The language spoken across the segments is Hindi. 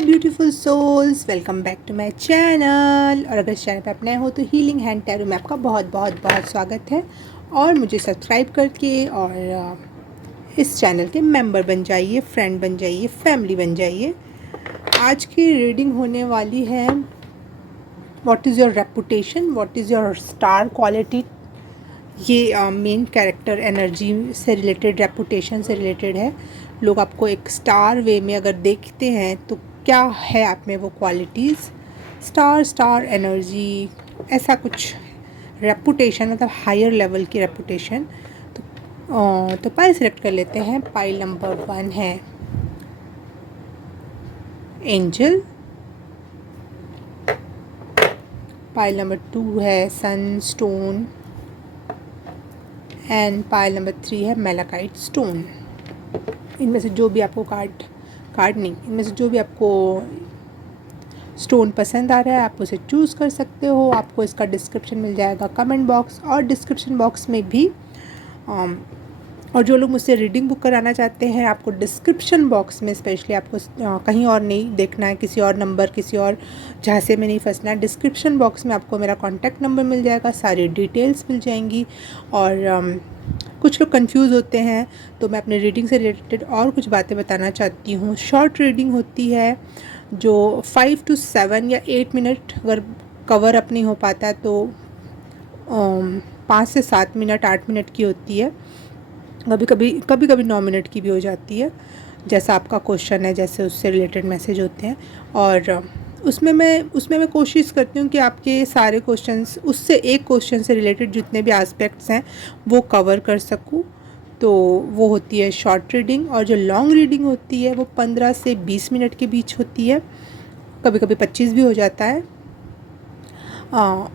Hi beautiful souls, welcome back to my channel. और अगर इस चैनल पर आप नए हो तो हीलिंग हैंड टैरो में आपका बहुत बहुत बहुत स्वागत है। और मुझे सब्सक्राइब करके और इस चैनल के मेंबर बन जाइए, फ्रेंड बन जाइए, फैमिली बन जाइए। आज की रीडिंग होने वाली है what is your reputation, what is your star quality. ये मेन कैरेक्टर एनर्जी से रिलेटेड, रेपुटेशन से रिलेटेड है। लोग आपको एक स्टार वे में अगर देखते हैं तो क्या है आप में वो क्वालिटीज़, स्टार एनर्जी, ऐसा कुछ। रेपुटेशन मतलब हायर लेवल की रेपुटेशन। तो पाइल सेलेक्ट कर लेते हैं। पाइल नंबर 1 है एंजल, पाइल नंबर 2 है सनस्टोन एंड पाइल नंबर 3 है मेलाकाइट स्टोन। इनमें से जो भी आपको इनमें से जो भी आपको स्टोन पसंद आ रहा है आप उसे चूज़ कर सकते हो। आपको इसका डिस्क्रिप्शन मिल जाएगा कमेंट बॉक्स और डिस्क्रिप्शन बॉक्स में भी। और जो लोग मुझसे रीडिंग बुक कराना चाहते हैं, आपको डिस्क्रिप्शन बॉक्स में स्पेशली आपको कहीं और नहीं देखना है, किसी और नंबर, किसी और झांसे में नहीं फंसना है। डिस्क्रिप्शन बॉक्स में आपको मेरा कॉन्टैक्ट नंबर मिल जाएगा, सारी डिटेल्स मिल जाएंगी। और कुछ लोग कंफ्यूज होते हैं तो मैं अपने रीडिंग से रिलेटेड और कुछ बातें बताना चाहती हूँ। शॉर्ट रीडिंग होती है जो 5 to 7 या 8 मिनट अगर कवर अप नहीं हो पाता है तो 5 से 7 मिनट, 8 मिनट की होती है। कभी कभी 9 मिनट की भी हो जाती है, जैसा आपका क्वेश्चन है, जैसे उससे रिलेटेड मैसेज होते हैं। और उसमें मैं कोशिश करती हूँ कि आपके सारे क्वेश्चंस, उससे एक क्वेश्चन से रिलेटेड जितने भी एस्पेक्ट्स हैं वो कवर कर सकूँ। तो वो होती है शॉर्ट रीडिंग। और जो लॉन्ग रीडिंग होती है वो 15 से 20 मिनट के बीच होती है, कभी कभी 25 भी हो जाता है।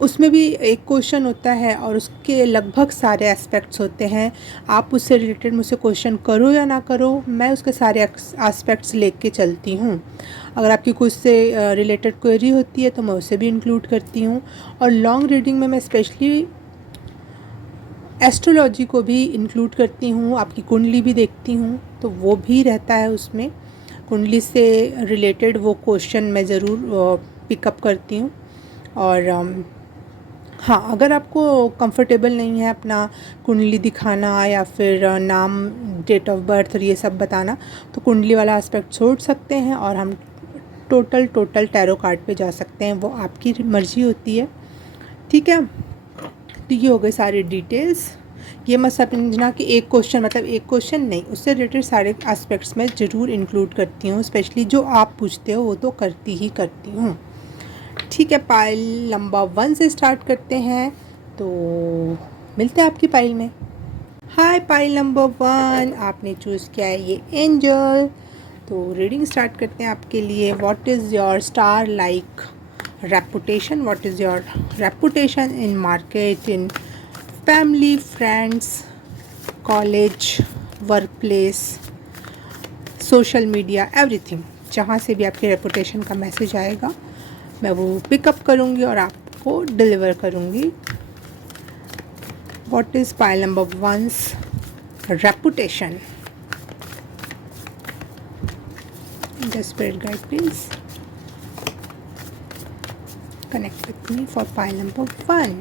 उसमें भी एक क्वेश्चन होता है और उसके लगभग सारे एस्पेक्ट्स होते हैं। आप उससे रिलेटेड मुझसे क्वेश्चन करो या ना करो, मैं उसके सारे एस्पेक्ट्स लेके चलती हूँ। अगर आपकी कुछ से रिलेटेड क्वेरी होती है तो मैं उसे भी इंक्लूड करती हूँ। और लॉन्ग रीडिंग में मैं स्पेशली एस्ट्रोलॉजी को भी इंक्लूड करती हूँ, आपकी कुंडली भी देखती हूँ तो वो भी रहता है उसमें। कुंडली से रिलेटेड वो क्वेश्चन मैं ज़रूर पिकअप करती हूँ। और हाँ, अगर आपको कंफर्टेबल नहीं है अपना कुंडली दिखाना या फिर नाम, डेट ऑफ बर्थ और ये सब बताना, तो कुंडली वाला एस्पेक्ट छोड़ सकते हैं और हम टोटल टैरो कार्ड पे जा सकते हैं। वो आपकी मर्ज़ी होती है, ठीक है। तो ये हो गए सारी डिटेल्स। ये मत समझना कि एक क्वेश्चन मतलब एक क्वेश्चन नहीं, उससे रिलेटेड सारे एस्पेक्ट्स मैं ज़रूर इंक्लूड करती हूँ। स्पेशली जो आप पूछते हो वो तो करती ही करती हूँ, ठीक है। पाइल नंबर 1 से स्टार्ट करते हैं, तो मिलते हैं आपकी पाइल में। हाय पाइल नंबर 1, आपने चूज़ किया है ये एंजल। तो रीडिंग स्टार्ट करते हैं आपके लिए। What is your star like reputation, what is your reputation in market, in family, friends, college, work place, social media, everything. जहाँ से भी आपके रेपुटेशन का मैसेज आएगा मैं वो पिकअप करूँगी और आपको डिलीवर करूँगी। What is pile number 1's reputation? The spirit guide, please connect with me for pile number 1.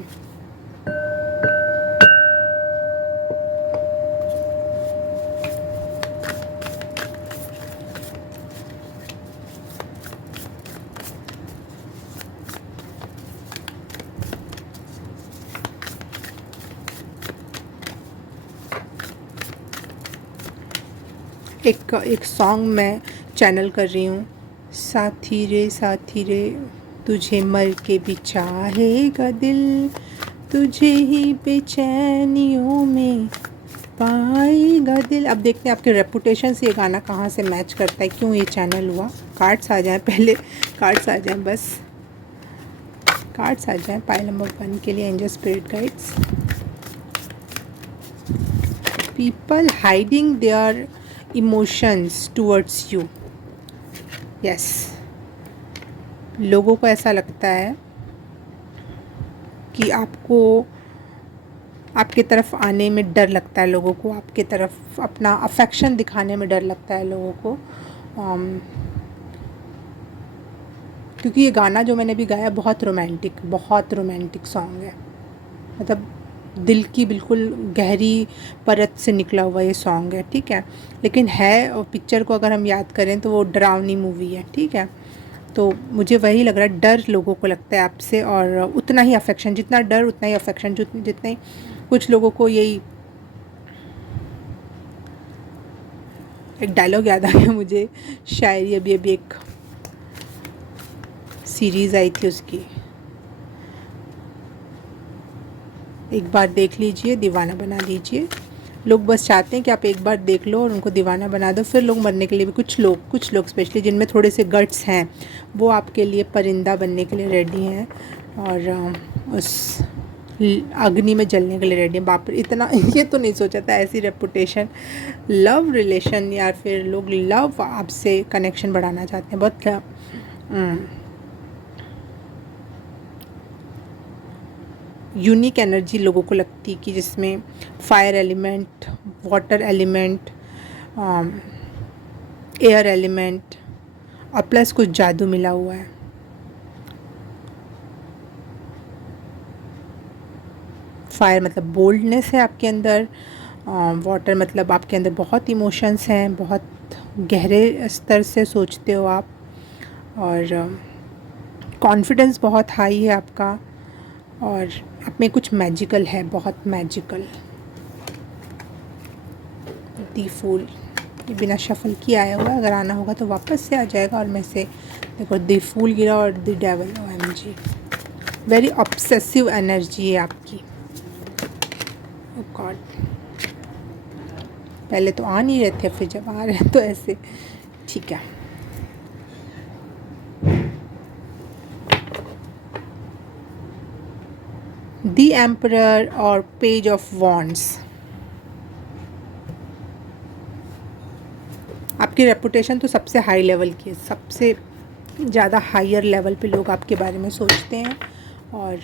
एक सॉन्ग मैं चैनल कर रही हूँ। साथी रे तुझे मर के भी चाहेगा दिल, तुझे ही बेचैनियों में पाएगा दिल। अब देखते हैं आपके रेपुटेशन से ये गाना कहाँ से मैच करता है, क्यों ये चैनल हुआ। कार्ड्स आ जाएं पहले, कार्ड्स आ जाएं, बस कार्ड्स आ जाएं पाइल नंबर 1 के लिए। Angel spirit guides, people hiding their emotions towards you. Yes, लोगों को ऐसा लगता है कि आपको, आपके तरफ आने में डर लगता है लोगों को, आपके तरफ अपना अफेक्शन दिखाने में डर लगता है लोगों को। क्योंकि ये गाना जो मैंने भी गाया बहुत रोमांटिक सॉन्ग है, मतलब दिल की बिल्कुल गहरी परत से निकला हुआ ये सॉन्ग है, ठीक है। लेकिन है, और पिक्चर को अगर हम याद करें तो वो डरावनी मूवी है, ठीक है। तो मुझे वही लग रहा है, डर लोगों को लगता है आपसे, और उतना ही अफेक्शन, जितना डर उतना ही अफेक्शन, जितना ही कुछ लोगों को यही। एक डायलॉग याद आ गया मुझे, शायरी अभी अभी एक सीरीज़ आई थी उसकी, एक बार देख लीजिए दीवाना बना दीजिए। लोग बस चाहते हैं कि आप एक बार देख लो और उनको दीवाना बना दो, फिर लोग मरने के लिए भी, कुछ लोग स्पेशली जिनमें थोड़े से गट्स हैं, वो आपके लिए परिंदा बनने के लिए रेडी हैं, और उस अग्नि में जलने के लिए रेडी हैं। बाप रे, इतना ये तो नहीं सोचा था, ऐसी रेपुटेशन, लव रिलेशन, या फिर लोग लव आपसे कनेक्शन बढ़ाना चाहते हैं, बहुत यूनिक एनर्जी लोगों को लगती है, कि जिसमें fire element, water element, air element, और प्लस कुछ जादू मिला हुआ है। फायर मतलब बोल्डनेस है आपके अंदर, वाटर मतलब आपके अंदर बहुत इमोशंस हैं, बहुत गहरे स्तर से सोचते हो आप, और कॉन्फिडेंस बहुत हाई है आपका, और आप में कुछ मैजिकल है, बहुत मैजिकल। दी फूल, ये बिना शफल किए आया हुआ है, अगर आना होगा तो वापस से आ जाएगा, और मैं से देखो दी फूल गिरा और the devil, OMG, very obsessive energy है आपकी। ओह गॉड, पहले तो आ नहीं रहे थे, फिर जब आ रहे हैं तो ऐसे, ठीक है। दी एम्परर और पेज ऑफ वॉन्ड्स, आपकी रेपुटेशन तो सबसे हाई लेवल की है, सबसे ज़्यादा हायर लेवल पे लोग आपके बारे में सोचते हैं, और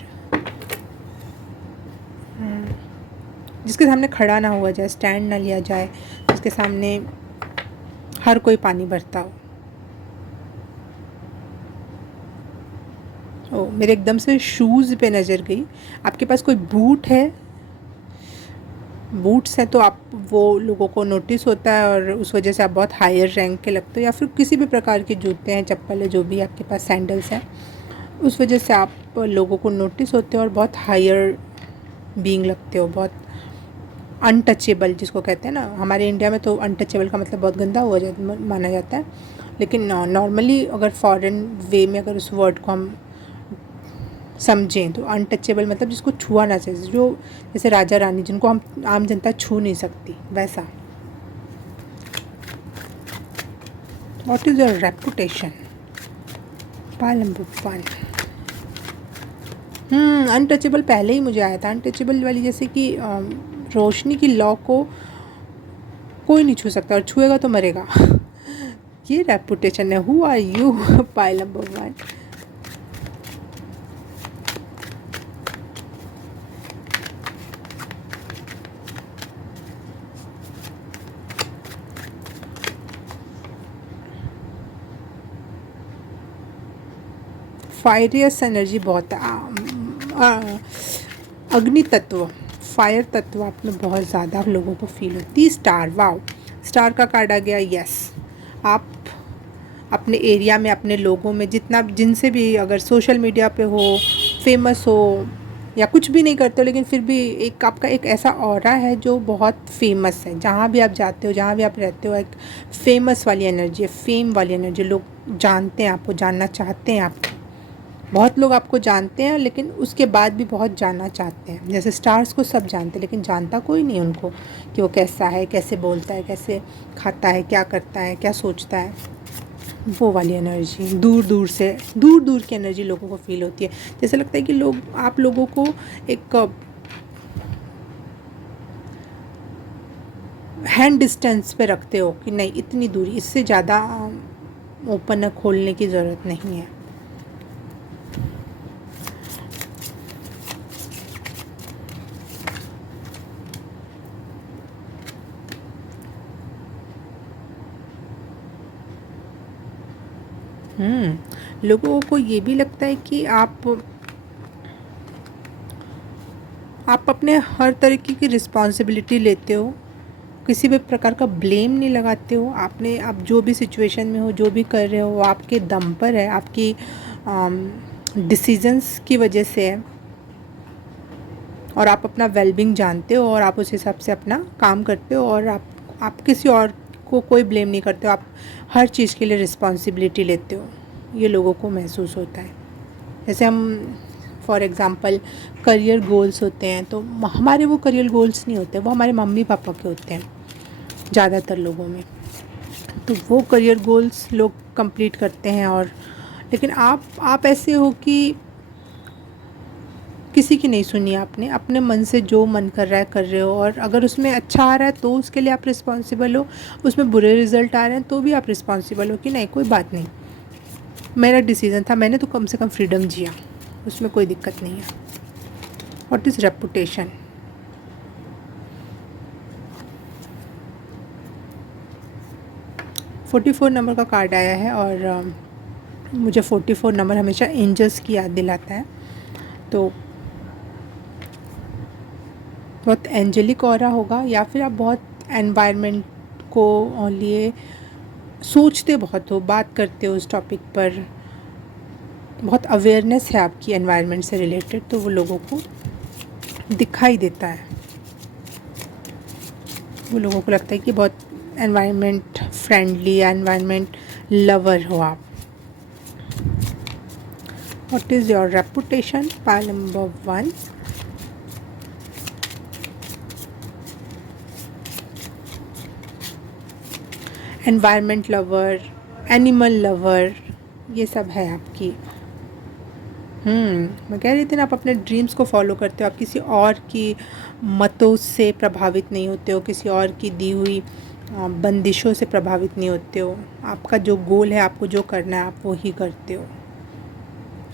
जिसके सामने खड़ा ना हुआ जाए, स्टैंड ना लिया जाए, जिसके सामने हर कोई पानी भरता हो। ओ, मेरे एकदम से शूज़ पे नज़र गई, आपके पास कोई बूट है, बूट्स हैं, तो आप वो लोगों को नोटिस होता है, और उस वजह से आप बहुत हायर रैंक के लगते हो, या फिर किसी भी प्रकार के जूते हैं, चप्पल है, जो भी आपके पास, सैंडल्स हैं, उस वजह से आप लोगों को नोटिस होते हो, और बहुत हायर बीइंग लगते हो, बहुत अनटचेबल जिसको कहते हैं ना। हमारे इंडिया में तो अनटचेबल का मतलब बहुत गंदा माना जाता है, लेकिन नॉर्मली अगर फॉरेन वे में अगर उस वर्ड को हम समझें तो अनटचेबल मतलब जिसको छुआ ना चाहिए, जो जैसे राजा रानी जिनको हम आम जनता छू नहीं सकती, वैसा। What is your reputation? Pal number 1। Untouchable पहले ही मुझे आया था, अनटचेबल वाली, जैसे कि रोशनी की लॉ को कोई नहीं छू सकता, और छुएगा तो मरेगा। ये रेपुटेशन है। Who are you? Pile number 1। फायरियस एनर्जी बहुत है, अग्नि तत्व, फायर तत्व आप में बहुत ज़्यादा लोगों को फील होती है। स्टार, वाओ, स्टार का कार्ड आ गया, यस। आप अपने एरिया में, अपने लोगों में, जितना जिनसे भी अगर सोशल मीडिया पे हो, फेमस हो, या कुछ भी नहीं करते हो, लेकिन फिर भी एक आपका एक ऐसा ऑरा है जो बहुत फेमस है। जहाँ भी आप जाते हो, जहाँ भी आप रहते हो, एक फेमस वाली एनर्जी है, फेम वाली एनर्जी। लोग जानते हैं आपको, जानना चाहते हैं आपको। बहुत लोग आपको जानते हैं, लेकिन उसके बाद भी बहुत जानना चाहते हैं। जैसे स्टार्स को सब जानते हैं, लेकिन जानता कोई नहीं उनको, कि वो कैसा है, कैसे बोलता है, कैसे खाता है, क्या करता है, क्या सोचता है। वो वाली एनर्जी, दूर दूर की एनर्जी लोगों को फील होती है। जैसे लगता है कि लोग, आप लोगों को एक हैंड डिस्टेंस पे रखते हो, कि नहीं, इतनी दूरी, इससे ज़्यादा ओपन खोलने की ज़रूरत नहीं है। लोगों को ये भी लगता है कि आप अपने हर तरीके की रिस्पॉन्सिबिलिटी लेते हो, किसी भी प्रकार का ब्लेम नहीं लगाते हो। आप जो भी सिचुएशन में हो, जो भी कर रहे हो, वो आपके दम पर है, आपकी डिसीजंस की वजह से है, और आप अपना वेलबींग जानते हो और आप उस हिसाब से अपना काम करते हो, और आप किसी और को कोई ब्लेम नहीं करते हो। आप हर चीज़ के लिए रिस्पॉन्सिबिलिटी लेते हो। ये लोगों को महसूस होता है। जैसे हम फॉर एग्ज़ाम्पल करियर गोल्स होते हैं, तो हमारे वो करियर गोल्स नहीं होते, वो हमारे मम्मी पापा के होते हैं ज़्यादातर लोगों में। तो वो करियर गोल्स लोग कंप्लीट करते हैं, और लेकिन आप ऐसे हो कि किसी की नहीं सुनी आपने, अपने मन से जो मन कर रहा है कर रहे हो, और अगर उसमें अच्छा आ रहा है तो उसके लिए आप रिस्पॉन्सिबल हो, उसमें बुरे रिज़ल्ट आ रहे हैं तो भी आप रिस्पॉन्सिबल हो कि नहीं कोई बात नहीं, मेरा डिसीज़न था, मैंने तो कम से कम फ्रीडम जिया, उसमें कोई दिक्कत नहीं है। What is reputation? Forty number का कार्ड आया है, और मुझे 44 नंबर हमेशा एंजल्स की याद दिलाता है। तो बहुत एंजेलिक ऑरा होगा, या फिर आप बहुत एनवायरनमेंट को लिए सोचते बहुत हो, बात करते हो उस टॉपिक पर, बहुत अवेयरनेस है आपकी एनवायरनमेंट से रिलेटेड, तो वो लोगों को दिखाई देता है। वो लोगों को लगता है कि बहुत एनवायरनमेंट फ्रेंडली, एनवायरनमेंट लवर हो आप। What is your reputation? Pile number 1। Environment lover, animal lover, ये सब है आपकी। मैं कह रही थी ना, आप अपने ड्रीम्स को फॉलो करते हो, आप किसी और की मतों से प्रभावित नहीं होते हो, किसी और की दी हुई बंदिशों से प्रभावित नहीं होते हो। आपका जो गोल है, आपको जो करना है, आप वो ही करते हो।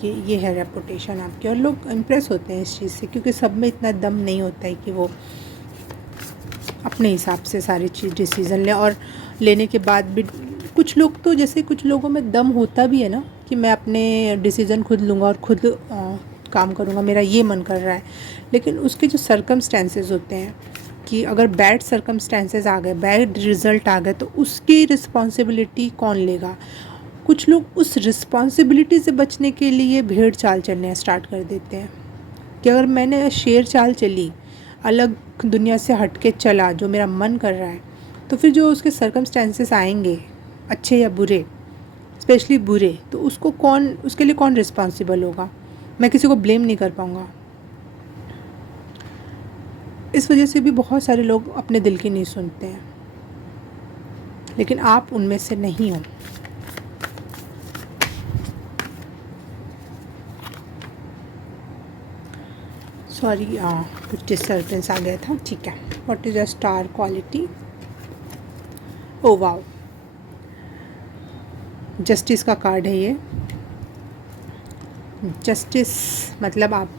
ये है रेपुटेशन आपकी, और लोग इम्प्रेस होते हैं इस चीज़ से, क्योंकि सब में इतना दम नहीं होता है कि वो अपने हिसाब से सारी चीज़ डिसीज़न लें, और लेने के बाद भी कुछ लोग तो, जैसे कुछ लोगों में दम होता भी है ना कि मैं अपने डिसीज़न खुद लूँगा और खुद काम करूँगा, मेरा ये मन कर रहा है, लेकिन उसके जो सर्कमस्टेंसेस होते हैं, कि अगर बैड सर्कमस्टेंसेस आ गए, बैड रिज़ल्ट आ गए, तो उसकी रिस्पॉन्सिबिलिटी कौन लेगा? कुछ लोग उस रिस्पॉन्सिबिलिटी से बचने के लिए भेड़ चाल चलने स्टार्ट कर देते हैं, कि अगर मैंने शेर चाल चली, अलग दुनिया से हट के चला, जो मेरा मन कर रहा है, तो फिर जो उसके सर्कमस्टेंसेस आएंगे, अच्छे या बुरे, स्पेशली बुरे, तो उसके लिए कौन रिस्पॉन्सिबल होगा? मैं किसी को ब्लेम नहीं कर पाऊँगा। इस वजह से भी बहुत सारे लोग अपने दिल की नहीं सुनते हैं, लेकिन आप उनमें से नहीं हो। सॉरी, कुछ डिस्टर्बेंस आ गया था, ठीक है। What is a star quality? Oh wow, justice का कार्ड है ये। जस्टिस मतलब आप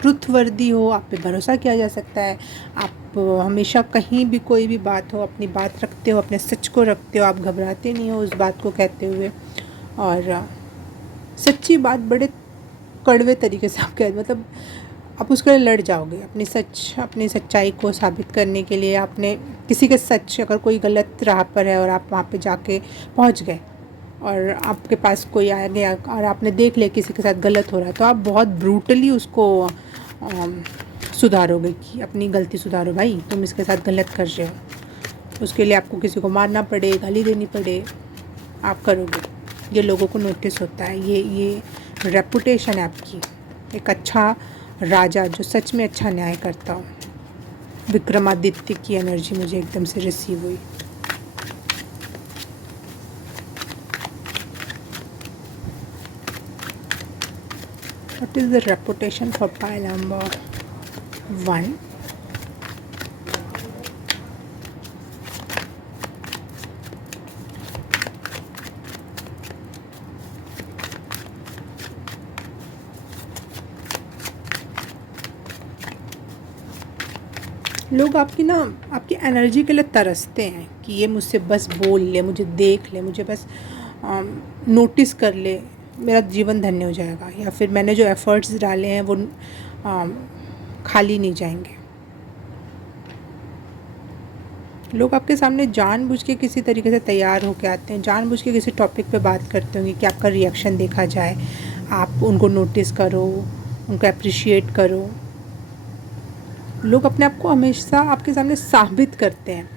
ट्रुथवर्दी हो, आप पे भरोसा किया जा सकता है, आप हमेशा कहीं भी कोई भी बात हो, अपनी बात रखते हो, अपने सच को रखते हो, आप घबराते नहीं हो उस बात को कहते हुए, और सच्ची बात बड़े कड़वे तरीके से आप कहते, मतलब आप उसके लिए लड़ जाओगे, अपनी सच्चाई को साबित करने के लिए। आपने किसी के सच, अगर कोई गलत राह पर है और आप वहाँ पे जाके पहुँच गए, और आपके पास कोई आ गया और आपने देख लिया किसी के साथ गलत हो रहा है, तो आप बहुत ब्रूटली उसको सुधारोगे, कि अपनी गलती सुधारो भाई, तुम इसके साथ गलत कर रहे हो। उसके लिए आपको किसी को मारना पड़े, गाली देनी पड़े, आप करोगे। ये लोगों को नोटिस होता है, ये रेपुटेशन है आपकी, एक अच्छा राजा जो सच में अच्छा न्याय करता हो। विक्रमादित्य की एनर्जी मुझे एकदम से रिसीव हुई। What is the reputation for pile number 1? लोग आपकी एनर्जी के लिए तरसते हैं, कि ये मुझसे बस बोल ले, मुझे देख ले, मुझे बस नोटिस कर ले, मेरा जीवन धन्य हो जाएगा, या फिर मैंने जो एफ़र्ट्स डाले हैं वो खाली नहीं जाएंगे। लोग आपके सामने जानबूझ के किसी तरीके से तैयार होके आते हैं, जानबूझ के किसी टॉपिक पे बात करते होंगे कि आपका रिएक्शन देखा जाए, आप उनको नोटिस करो, उनको अप्रिशिएट करो। लोग अपने आप को हमेशा आपके सामने साबित करते हैं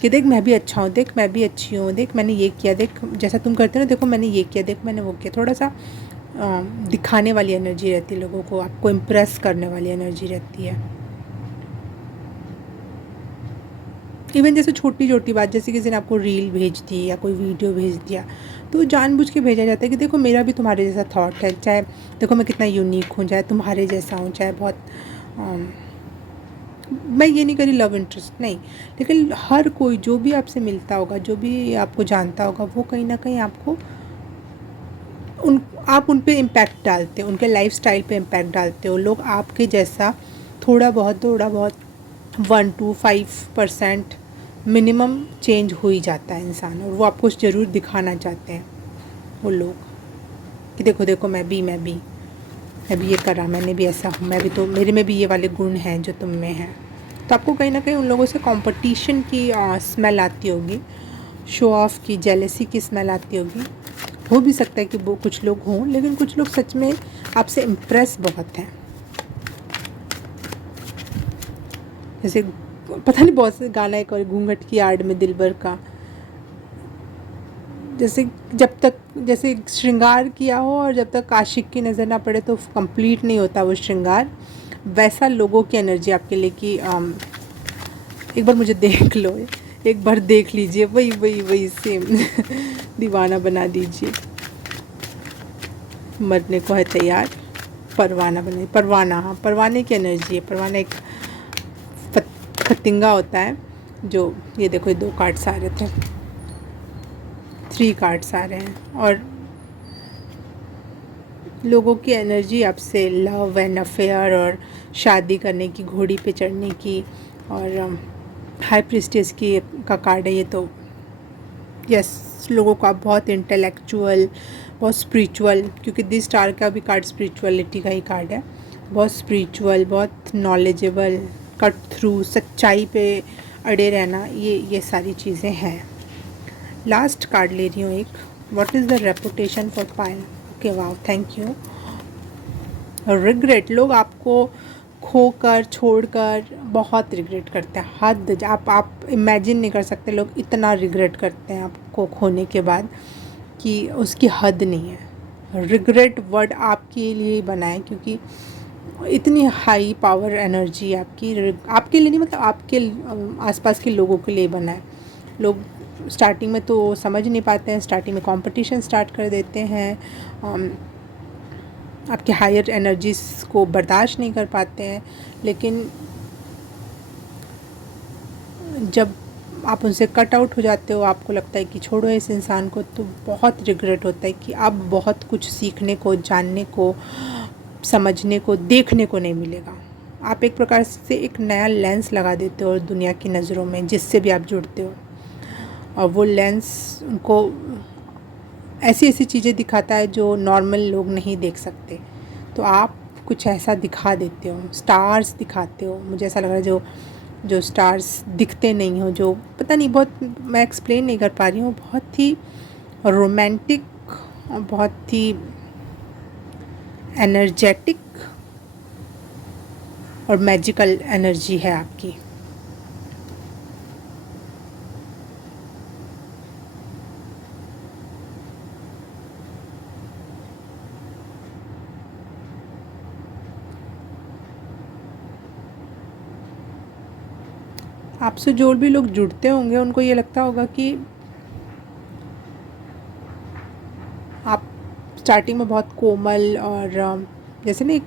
कि देख मैं भी अच्छा हूँ, देख मैं भी अच्छी हूँ, देख मैंने ये किया, देख जैसा तुम करते हो ना, देखो मैंने ये किया, देख मैंने वो किया। थोड़ा सा दिखाने वाली एनर्जी रहती है लोगों को, आपको इम्प्रेस करने वाली एनर्जी रहती है। इवन जैसे छोटी छोटी बात, जैसे किसी ने आपको रील भेज दी या कोई वीडियो भेज दिया, तो जानबूझ के भेजा जाता है कि देखो मेरा भी तुम्हारे जैसा थॉट है, चाहे देखो मैं कितना यूनिक हूँ, चाहे तुम्हारे जैसा हूँ, चाहे बहुत मैं ये नहीं करी लव इंटरेस्ट नहीं, लेकिन हर कोई जो भी आपसे मिलता होगा, जो भी आपको जानता होगा, वो कहीं ना कहीं आपको आप उन पे इम्पैक्ट डालते हो, उनके लाइफस्टाइल पे इम्पैक्ट डालते हो। लोग आपके जैसा थोड़ा बहुत 1 to 5% मिनिमम चेंज हो ही जाता है इंसान, और वो आपको ज़रूर दिखाना चाहते हैं वो लोग कि देखो देखो मैं भी ये करा, मैंने भी ऐसा हूँ, मैं भी तो मेरे में भी ये वाले गुण हैं जो तुम में हैं। तो आपको कहीं ना कहीं उन लोगों से कंपटीशन की स्मेल आती होगी, शो ऑफ की, जेलेसी की स्मेल आती होगी। हो भी सकता है कि वो कुछ लोग हों, लेकिन कुछ लोग सच में आपसे इम्प्रेस बहुत हैं। जैसे पता नहीं बहुत से गाना एक और, घूंघट की आड़ में दिलबर का, जैसे जब तक जैसे श्रृंगार किया हो और जब तक आशिक की नज़र ना पड़े तो कंप्लीट नहीं होता वो श्रृंगार। वैसा लोगों की एनर्जी आपके लिए कि एक बार मुझे देख लो, एक बार देख लीजिए, वही वही वही सेम दीवाना बना दीजिए, मरने को है तैयार, परवाना बने, परवाना, हाँ परवाने की एनर्जी है। परवाना एक फतिंगा होता है जो, ये देखो ये 2 कार्ड्स आ रहे थे, 3 कार्ड्स आ रहे हैं, और लोगों की एनर्जी आपसे लव एंड अफेयर और शादी करने की, घोड़ी पे चढ़ने की, और हाई प्रीस्टेस की का कार्ड है ये। तो यस, लोगों को आप बहुत इंटेलेक्चुअल, बहुत स्पिरिचुअल, क्योंकि दिस स्टार का भी कार्ड स्पिरिचुअलिटी का ही कार्ड है, बहुत स्पिरिचुअल, बहुत नॉलेजेबल, कट थ्रू, सच्चाई पे अड़े रहना, ये सारी चीज़ें हैं। लास्ट कार्ड ले रही हूँ एक, what is the reputation for Payal. Okay wow, thank you. Regret, लोग आपको खोकर, छोड़कर बहुत रिग्रेट करते हैं, हद आप इमेजिन नहीं कर सकते, लोग इतना रिग्रेट करते हैं आपको खोने के बाद कि उसकी हद नहीं है। रिग्रेट वर्ड आपके लिए ही बना है, क्योंकि इतनी हाई पावर एनर्जी आपके लिए नहीं, मतलब आपके आसपास के लोगों के लिए बना है। लोग स्टार्टिंग में तो समझ नहीं पाते हैं, स्टार्टिंग में कंपटीशन स्टार्ट कर देते हैं, आपके हायर एनर्जीज को बर्दाश्त नहीं कर पाते हैं, लेकिन जब आप उनसे कट आउट हो जाते हो, आपको लगता है कि छोड़ो इस इंसान को, तो बहुत रिग्रेट होता है कि अब बहुत कुछ सीखने को, जानने को, समझने को, देखने को नहीं मिलेगा। आप एक प्रकार से एक नया लेंस लगा देते हो दुनिया की नज़रों में, जिससे भी आप जुड़ते हो, और वो लेंस उनको ऐसी ऐसी चीज़ें दिखाता है जो नॉर्मल लोग नहीं देख सकते। तो आप कुछ ऐसा दिखा देते हो, स्टार्स दिखाते हो। मुझे ऐसा लग रहा है जो स्टार्स दिखते नहीं हो, जो पता नहीं, बहुत मैं एक्सप्लेन नहीं कर पा रही हूँ, बहुत ही रोमांटिक और बहुत ही एनर्जेटिक और मैजिकल एनर्जी है आपकी। आपसे जो भी लोग जुड़ते होंगे उनको ये लगता होगा कि आप स्टार्टिंग में बहुत कोमल, और जैसे ना एक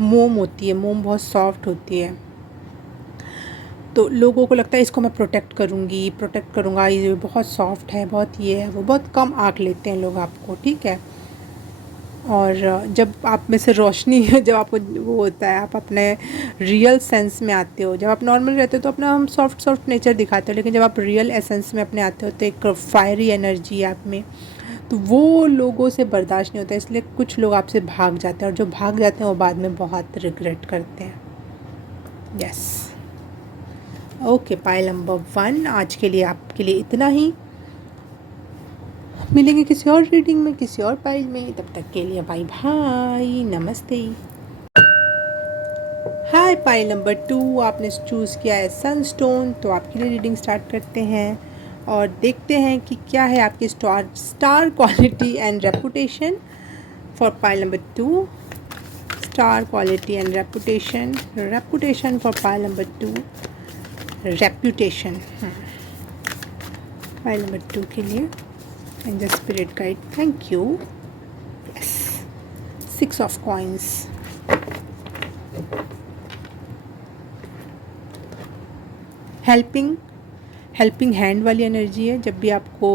मोम होती है, मोम बहुत सॉफ्ट होती है, तो लोगों को लगता है इसको मैं प्रोटेक्ट करूँगा, ये बहुत सॉफ्ट है, बहुत ये है वो, बहुत कम आँख लेते हैं लोग आपको, ठीक है। और जब आप में से रोशनी जब आपको वो होता है, आप अपने रियल सेंस में आते हो, जब आप नॉर्मल रहते हो तो अपना हम सॉफ्ट नेचर दिखाते हो, लेकिन जब आप रियल एसेंस में अपने आते हो तो एक फायरी एनर्जी है आप में। तो वो लोगों से बर्दाश्त नहीं होता, इसलिए कुछ लोग आपसे भाग जाते हैं, और जो भाग जाते हैं वो बाद में बहुत रिग्रेट करते हैं। यस, ओके, पाइल नंबर 1 आज के लिए आपके लिए इतना ही। मिलेंगे किसी और रीडिंग में, किसी और पाइल में, तब तक के लिए बाय बाय, नमस्ते। हाय, पाइल नंबर 2 आपने चूज़ किया है सनस्टोन, तो आपके लिए रीडिंग स्टार्ट करते हैं और देखते हैं कि क्या है आपकी star quality and reputation for pile number 2। Star quality and reputation for pile number 2। Reputation pile number 2 के लिए and the spirit guide, thank you. Yes, 6 of coins. Helping hand वाली एनर्जी है। जब भी आपको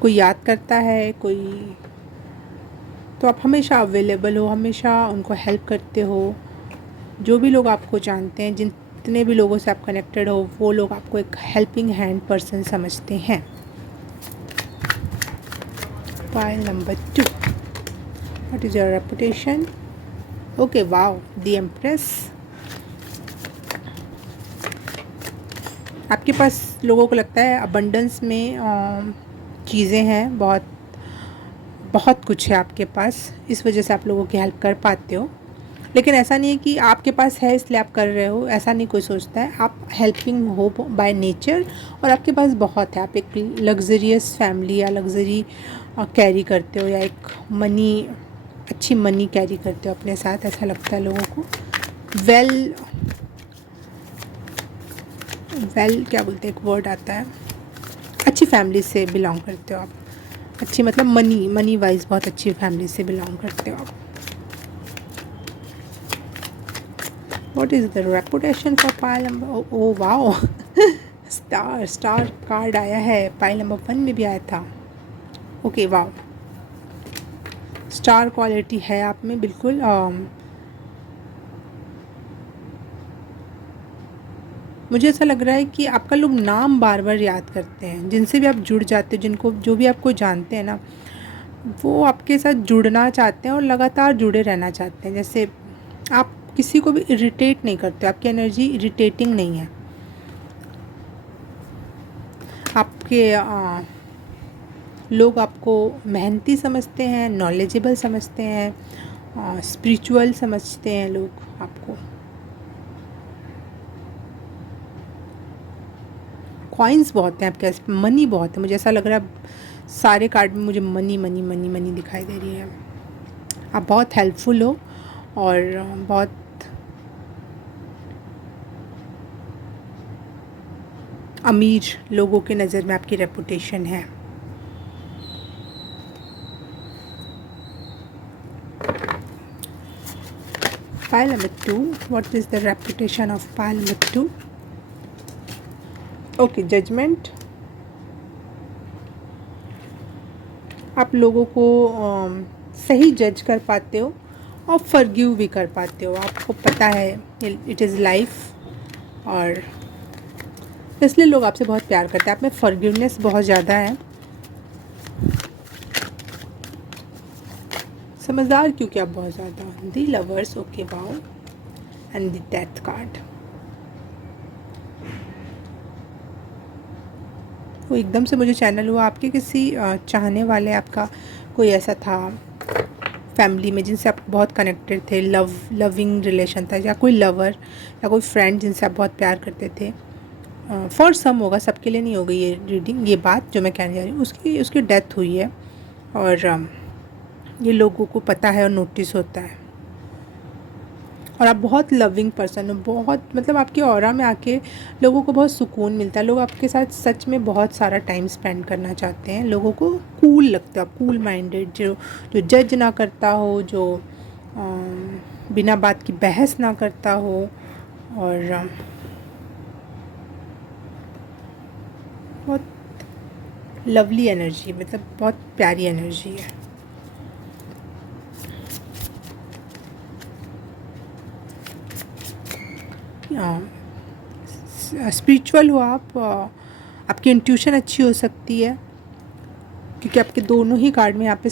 कोई याद करता है, कोई, तो आप हमेशा अवेलेबल हो, हमेशा उनको हेल्प करते हो। जो भी लोग आपको जानते हैं, जितने भी लोगों से आप कनेक्टेड हो, वो लोग आपको एक हेल्पिंग हैंड पर्सन समझते हैं। Pile number 2, what is your reputation? Okay, wow, the empress. आपके पास लोगों को लगता है अबंडेंस में चीज़ें हैं, बहुत कुछ है आपके पास, इस वजह से आप लोगों की हेल्प कर पाते हो। लेकिन ऐसा नहीं है कि आपके पास है इसलिए आप कर रहे हो, ऐसा नहीं कोई सोचता है। आप हेल्पिंग हो बाय नेचर और आपके पास बहुत है। आप एक लग्जरियस फैमिली या लग्जरी कैरी करते हो, या एक अच्छी मनी कैरी करते हो अपने साथ, ऐसा लगता है लोगों को। वेल क्या बोलते हैं, एक वर्ड आता है, अच्छी फैमिली से बिलोंग करते हो आप। अच्छी मतलब मनी वाइज बहुत अच्छी फैमिली से बिलोंग करते हो आप। What is the reputation for pile number, oh wow, star card आया है, पाइल नंबर 1 में भी आया था। ओके, वाओ, स्टार क्वालिटी है आप में बिल्कुल। मुझे ऐसा लग रहा है कि आपका लोग नाम बार बार याद करते हैं, जिनसे भी आप जुड़ जाते हो, जो भी आपको जानते हैं ना, वो आपके साथ जुड़ना चाहते हैं और लगातार जुड़े रहना चाहते हैं। जैसे आप किसी को भी इरिटेट नहीं करते, आपकी एनर्जी इरिटेटिंग नहीं है। आपके लोग आपको मेहनती समझते हैं, नॉलेजेबल समझते हैं, स्पिरिचुअल समझते हैं लोग आपको। कॉइन्स बहुत हैं आपके पास, मनी बहुत है। मुझे ऐसा लग रहा है सारे कार्ड में मुझे मनी दिखाई दे रही है। आप बहुत हेल्पफुल हो और बहुत अमीर लोगों के नज़र में आपकी रेपुटेशन है। Pile number 2, what is the reputation of pile number 2? Okay, judgement. आप लोगों को सही जज कर पाते हो और फॉरगिव भी कर पाते हो। आपको पता है इट इज़ लाइफ, और इसलिए लोग आपसे बहुत प्यार करते हैं। आप में फॉरगिवनेस बहुत ज़्यादा है। समझदार क्योंकि आप बहुत ज़्यादा। The lovers, okay, wow, and the death card. वो एकदम से मुझे चैनल हुआ, आपके किसी चाहने वाले, आपका कोई ऐसा था फैमिली में जिनसे आप बहुत कनेक्टेड थे, लविंग रिलेशन था, या कोई लवर या कोई फ्रेंड जिनसे आप बहुत प्यार करते थे। फॉर सम होगा, सबके लिए नहीं होगी ये रीडिंग। ये बात जो मैं कहने जा रही हूँ, उसकी डेथ हुई है और ये लोगों को पता है और नोटिस होता है। और आप बहुत लविंग पर्सन हो, बहुत मतलब आपके ऑरा में आके लोगों को बहुत सुकून मिलता है। लोग आपके साथ सच में बहुत सारा टाइम स्पेंड करना चाहते हैं। लोगों को कूल लगता है, कूल माइंडेड, जो जज ना करता हो, जो बिना बात की बहस ना करता हो, और बहुत लवली एनर्जी, मतलब बहुत प्यारी एनर्जी है। स्पिरिचुअल हो आप, आपकी इंट्यूशन अच्छी हो सकती है, क्योंकि आपके दोनों ही कार्ड में यहाँ पे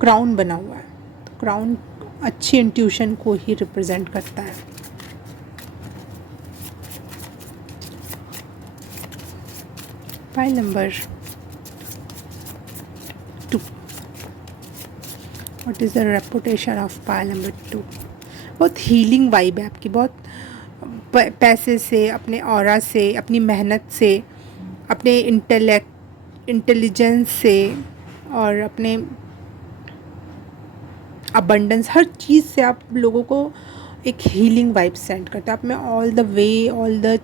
क्राउन बना हुआ है। तो क्राउन अच्छी इंट्यूशन को ही रिप्रेजेंट करता है। Pile number 2, what is the reputation of pile number 2? बहुत हीलिंग वाइब है आपकी, बहुत पैसे से, अपने ऑरा से, अपनी मेहनत से, अपने इंटेलिजेंस से और अपने अबंडेंस, हर चीज़ से आप लोगों को एक हीलिंग वाइब सेंड करते हैं। आप में all the way, all the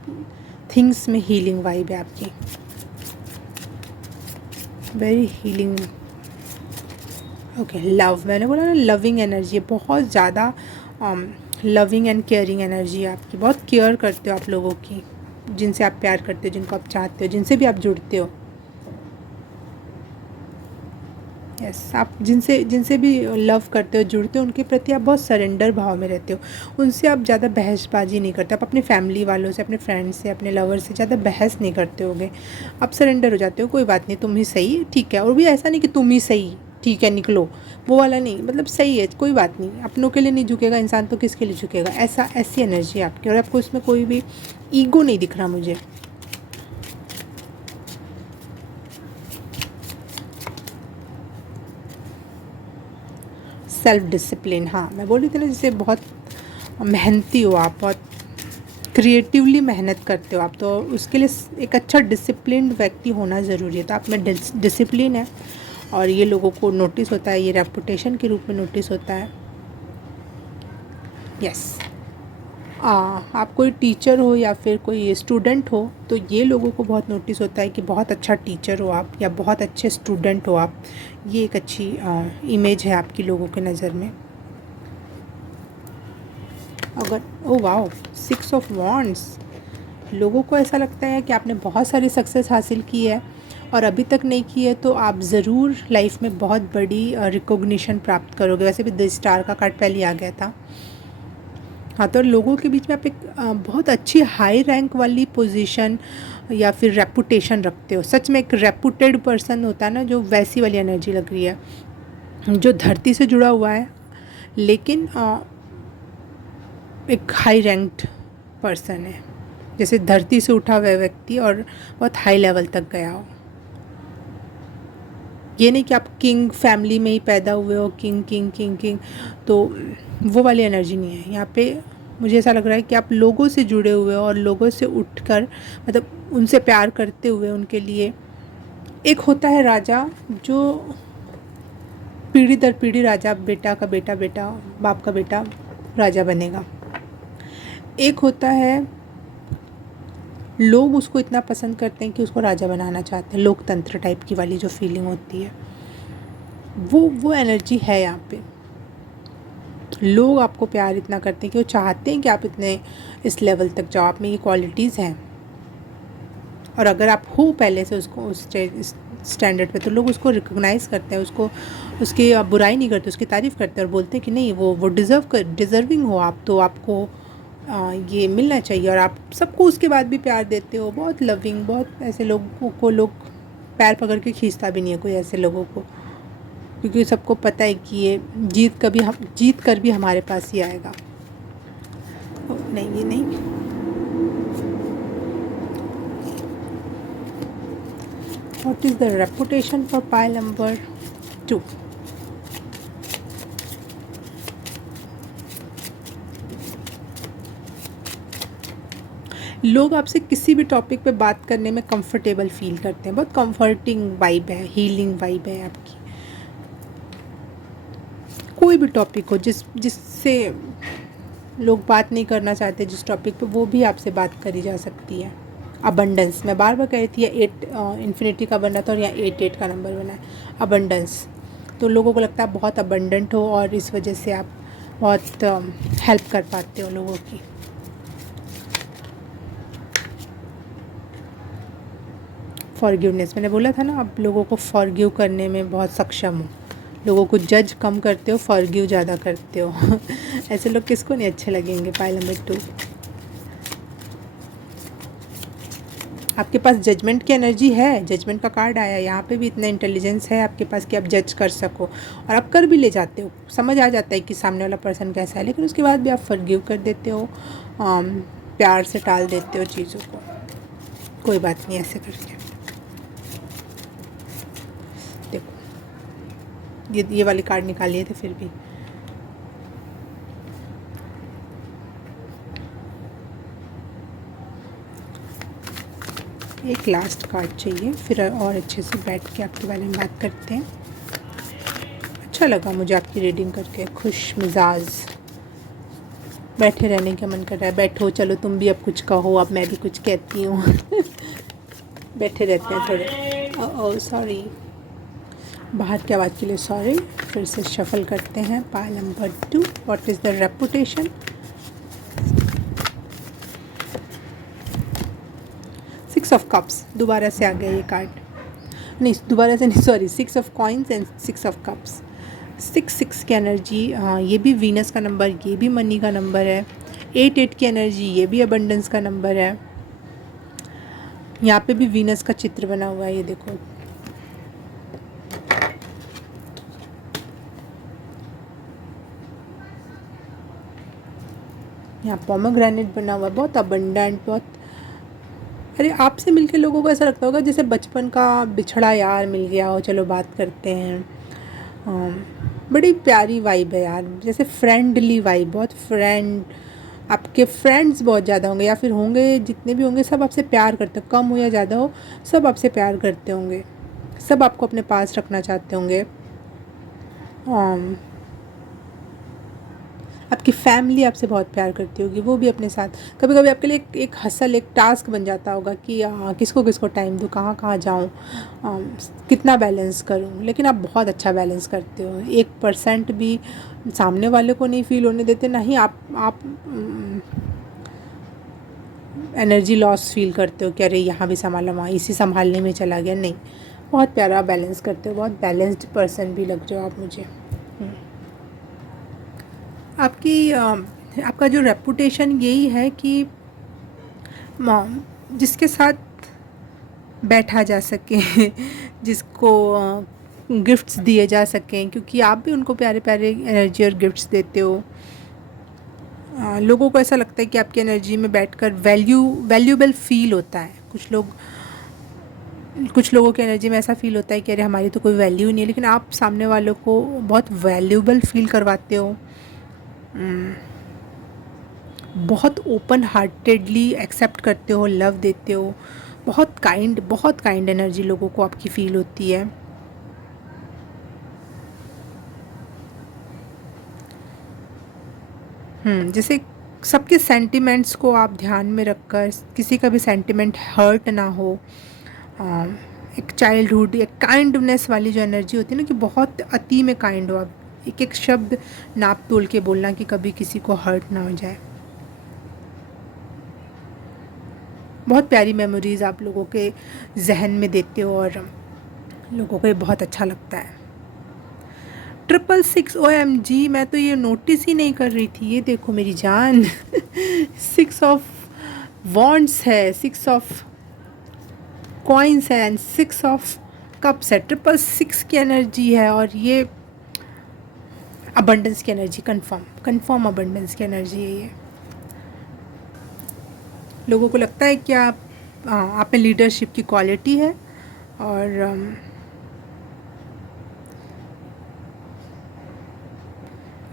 things में हीलिंग वाइब है आपकी, वेरी हीलिंग। ओके, लव, मैंने बोला ना लविंग एनर्जी है, बहुत ज़्यादा लविंग एंड केयरिंग एनर्जी है आपकी। बहुत केयर करते हो आप लोगों की, जिनसे आप प्यार करते हो, जिनको आप चाहते हो, जिनसे भी आप जुड़ते हो। यस, आप जिनसे भी लव करते हो, जुड़ते हो, उनके प्रति आप बहुत सरेंडर भाव में रहते हो। उनसे आप ज़्यादा बहसबाजी नहीं करते। आप अपने फैमिली वालों से, अपने फ्रेंड्स से, अपने लवर से ज़्यादा बहस नहीं करते होगे। आप सरेंडर हो जाते हो, कोई बात नहीं, तुम ही सही, ठीक है। और भी ऐसा नहीं कि तुम ही सही, ठीक है, निकलो, वो वाला नहीं। मतलब सही है, कोई बात नहीं, अपनों के लिए नहीं झुकेगा इंसान तो किसके लिए झुकेगा। ऐसी एनर्जी है आपकी, और आपको इसमें कोई भी ईगो नहीं दिख रहा मुझे। सेल्फ डिसिप्लिन, हाँ मैं बोल रही थी ना, जैसे बहुत मेहनती हो आप, बहुत क्रिएटिवली मेहनत करते हो आप, तो उसके लिए एक अच्छा डिसिप्लिन्ड व्यक्ति होना ज़रूरी है। तो आप में डिसिप्लिन है, और ये लोगों को नोटिस होता है, ये रेपुटेशन के रूप में नोटिस होता है। यस, आप कोई टीचर हो या फिर कोई स्टूडेंट हो, तो ये लोगों को बहुत नोटिस होता है कि बहुत अच्छा टीचर हो आप, या बहुत अच्छे स्टूडेंट हो आप। ये एक अच्छी इमेज है आपकी लोगों के नज़र में। अगर ओ वाओ, 6 ऑफ वॉन्ड्स, लोगों को ऐसा लगता है कि आपने बहुत सारी सक्सेस हासिल की है और अभी तक नहीं की है, तो आप ज़रूर लाइफ में बहुत बड़ी रिकॉग्निशन प्राप्त करोगे। वैसे भी द स्टार का कार्ड पहले आ गया था। हाँ, तो लोगों के बीच में आप एक बहुत अच्छी हाई रैंक वाली पोजीशन या फिर रेपुटेशन रखते हो। सच में एक रेपुटेड पर्सन होता है ना, जो वैसी वाली एनर्जी लग रही है, जो धरती से जुड़ा हुआ है लेकिन एक हाई रैंक्ड पर्सन है, जैसे धरती से उठा हुआ व्यक्ति और बहुत हाई लेवल तक गया हो। ये नहीं कि आप किंग फैमिली में ही पैदा हुए हो, किंग, तो वो वाली एनर्जी नहीं है यहाँ पे। मुझे ऐसा लग रहा है कि आप लोगों से जुड़े हुए हो और लोगों से उठकर, मतलब उनसे प्यार करते हुए उनके लिए। एक होता है राजा, जो पीढ़ी दर पीढ़ी राजा, बेटा का बेटा बेटा, बाप का बेटा राजा बनेगा। एक होता है लोग उसको इतना पसंद करते हैं कि उसको राजा बनाना चाहते हैं, लोकतंत्र टाइप की वाली जो फीलिंग होती है, वो एनर्जी है यहाँ पे। लोग आपको प्यार इतना करते हैं कि वो चाहते हैं कि आप इतने इस लेवल तक जाओ, आप में ये क्वालिटीज़ हैं। और अगर आप हो पहले से उसको उस स्टैंडर्ड पे, तो लोग उसको रिकॉग्नाइज़ करते हैं, उसको उसकी बुराई नहीं करते, उसकी तारीफ़ करते हैं और बोलते हैं कि नहीं, वो डिज़र्विंग हो आप, तो आपको ये मिलना चाहिए। और आप सबको उसके बाद भी प्यार देते हो, बहुत लविंग। बहुत ऐसे लोगों को लोग पैर पकड़ के खींचता भी नहीं है कोई, ऐसे लोगों को, क्योंकि सबको पता है कि ये जीत कर भी हमारे पास ही आएगा। नहीं, ये नहीं। What is the reputation for pile number 2? लोग आपसे किसी भी टॉपिक पे बात करने में कंफर्टेबल फील करते हैं, बहुत कंफर्टिंग वाइब है, हीलिंग वाइब है आपकी। कोई भी टॉपिक हो जिससे लोग बात नहीं करना चाहते, जिस टॉपिक पे, वो भी आपसे बात करी जा सकती है। अबंडेंस, मैं बार बार कह रही थी, 8 इन्फिनिटी का बना था और यहाँ 8 का नंबर बना है, अबंडेंस। तो लोगों को लगता है आप बहुत अबंडेंट हो और इस वजह से आप बहुत हेल्प कर पाते हो लोगों की। फॉरगिवनेस, मैंने बोला था ना, आप लोगों को फॉरगिव करने में बहुत सक्षम हो, लोगों को जज कम करते हो, फॉरगिव ज़्यादा करते हो। ऐसे लोग किसको नहीं अच्छे लगेंगे। पाइल नंबर 2, आपके पास जजमेंट की एनर्जी है, जजमेंट का कार्ड आया, यहाँ पे भी इतना इंटेलिजेंस है आपके पास कि आप जज कर सको और आप कर भी ले जाते हो। समझ आ जाता है कि सामने वाला पर्सन कैसा है, लेकिन उसके बाद भी आप फॉरगिव कर देते हो, प्यार से टाल देते हो चीज़ों को, कोई बात नहीं ऐसे करके। देखो ये वाले कार्ड निकाल लिए थे फिर भी। एक लास्ट कार्ड चाहिए, फिर और अच्छे से बैठ के आपके बारे में बात करते हैं। अच्छा लगा मुझे आपकी रीडिंग करके, खुश मिजाज, बैठे रहने का मन कर रहा है। बैठो, चलो तुम भी अब कुछ कहो, अब मैं भी कुछ कहती हूँ। बैठे रहते हैं थोड़े। ओह सॉरी, बाहर की आवाज़ के लिए सॉरी। फिर से शफल करते हैं। Pile number 2, what is the reputation. Six of cups दोबारा से आ गया ये कार्ड, नहीं दोबारा से नहीं, sorry, 6 of coins and 6 of cups. 6 की एनर्जी, हाँ ये भी वीनस का नंबर, ये भी मनी का नंबर है। 8 की एनर्जी, ये भी अबंडेंस का नंबर है। यहाँ पे भी वीनस का चित्र बना हुआ है, ये देखो। यहाँ पोमोग्रेनेट बना हुआ है, बहुत अबंडेंट, बहुत। अरे आपसे मिलके लोगों को ऐसा लगता होगा जैसे बचपन का बिछड़ा यार मिल गया हो, चलो बात करते हैं। बड़ी प्यारी वाइब है यार, जैसे फ्रेंडली वाइब, बहुत फ्रेंड। आपके फ्रेंड्स बहुत ज़्यादा होंगे, या फिर होंगे, जितने भी होंगे सब आपसे प्यार करते हो, कम हो या ज़्यादा हो, सब आपसे प्यार करते होंगे, सब आपको अपने पास रखना चाहते होंगे। आपकी फैमिली आपसे बहुत प्यार करती होगी, वो भी अपने साथ। कभी कभी आपके लिए एक हसल, एक टास्क बन जाता होगा कि किसको किसको टाइम दूँ, कहाँ कहाँ जाऊँ, कितना बैलेंस करूँ, लेकिन आप बहुत अच्छा बैलेंस करते हो। 1% भी सामने वाले को नहीं फील होने देते, ना ही आप एनर्जी लॉस फील करते हो कि अरे यहाँ भी संभाला, वहाँ इसी संभालने में चला गया। नहीं, बहुत प्यारा बैलेंस करते हो, बहुत बैलेंस्ड पर्सन भी लग जाओ आप मुझे। आपका जो रेपुटेशन यही है कि जिसके साथ बैठा जा सके, जिसको गिफ्ट्स दिए जा सकें, क्योंकि आप भी उनको प्यारे प्यारे एनर्जी और गिफ्ट्स देते हो। लोगों को ऐसा लगता है कि आपकी एनर्जी में बैठकर वैल्यूबल फील होता है। कुछ लोगों की एनर्जी में ऐसा फील होता है कि अरे हमारी तो कोई वैल्यू नहीं है, लेकिन आप सामने वालों को बहुत वैल्यूबल फील करवाते हो। बहुत ओपन हार्टेडली एक्सेप्ट करते हो, लव देते हो, बहुत काइंड एनर्जी लोगों को आपकी फील होती है। जैसे सबके सेंटिमेंट्स को आप ध्यान में रखकर, किसी का भी सेंटिमेंट हर्ट ना हो। एक चाइल्डहुड, एक काइंडनेस वाली जो एनर्जी होती है ना, कि बहुत अति में काइंड हो आप, एक एक शब्द नाप तोल के बोलना कि कभी किसी को हर्ट ना हो जाए। बहुत प्यारी मेमोरीज़ आप लोगों के जहन में देते हो और लोगों को ये बहुत अच्छा लगता है। 666, OMG, मैं तो ये नोटिस ही नहीं कर रही थी, ये देखो मेरी जान। 6 ऑफ वॉन्ड्स है, 6 ऑफ कॉइन्स है एंड 6 ऑफ कप्स है। 666 की एनर्जी है और ये अबंडेंस की एनर्जी, कंफर्म अबंडेंस की एनर्जी है ये। लोगों को लगता है कि आप में लीडरशिप की क्वालिटी है और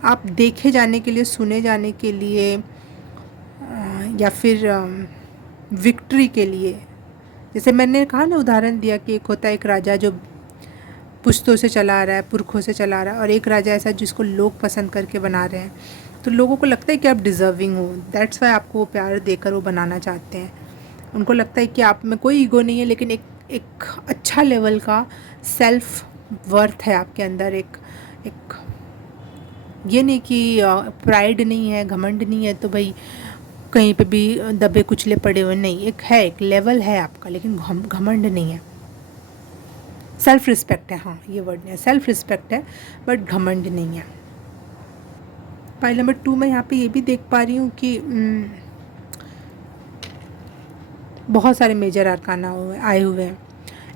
आप देखे जाने के लिए, सुने जाने के लिए, या फिर विक्ट्री के लिए। जैसे मैंने कहा ना, उदाहरण दिया कि एक होता है एक राजा जो पुश्तों से चला आ रहा है, पुरखों से चला आ रहा है, और एक राजा ऐसा जिसको लोग पसंद करके बना रहे हैं। तो लोगों को लगता है कि आप डिज़र्विंग हो, दैट्स वाई आपको वो प्यार देकर वो बनाना चाहते हैं। उनको लगता है कि आप में कोई ईगो नहीं है, लेकिन एक अच्छा लेवल का सेल्फ वर्थ है आपके अंदर। एक ये नहीं कि प्राइड नहीं है, घमंड नहीं है, तो भाई कहीं पे भी दबे कुचले पड़े हुए नहीं। एक लेवल है आपका, लेकिन घमंड नहीं है। सेल्फ रिस्पेक्ट है, हाँ ये वर्ड नहीं है, सेल्फ रिस्पेक्ट है, बट घमंड नहीं है। पाइल नंबर 2 में यहाँ पे ये भी देख पा रही हूँ कि बहुत सारे मेजर अरकाना आए हुए हैं।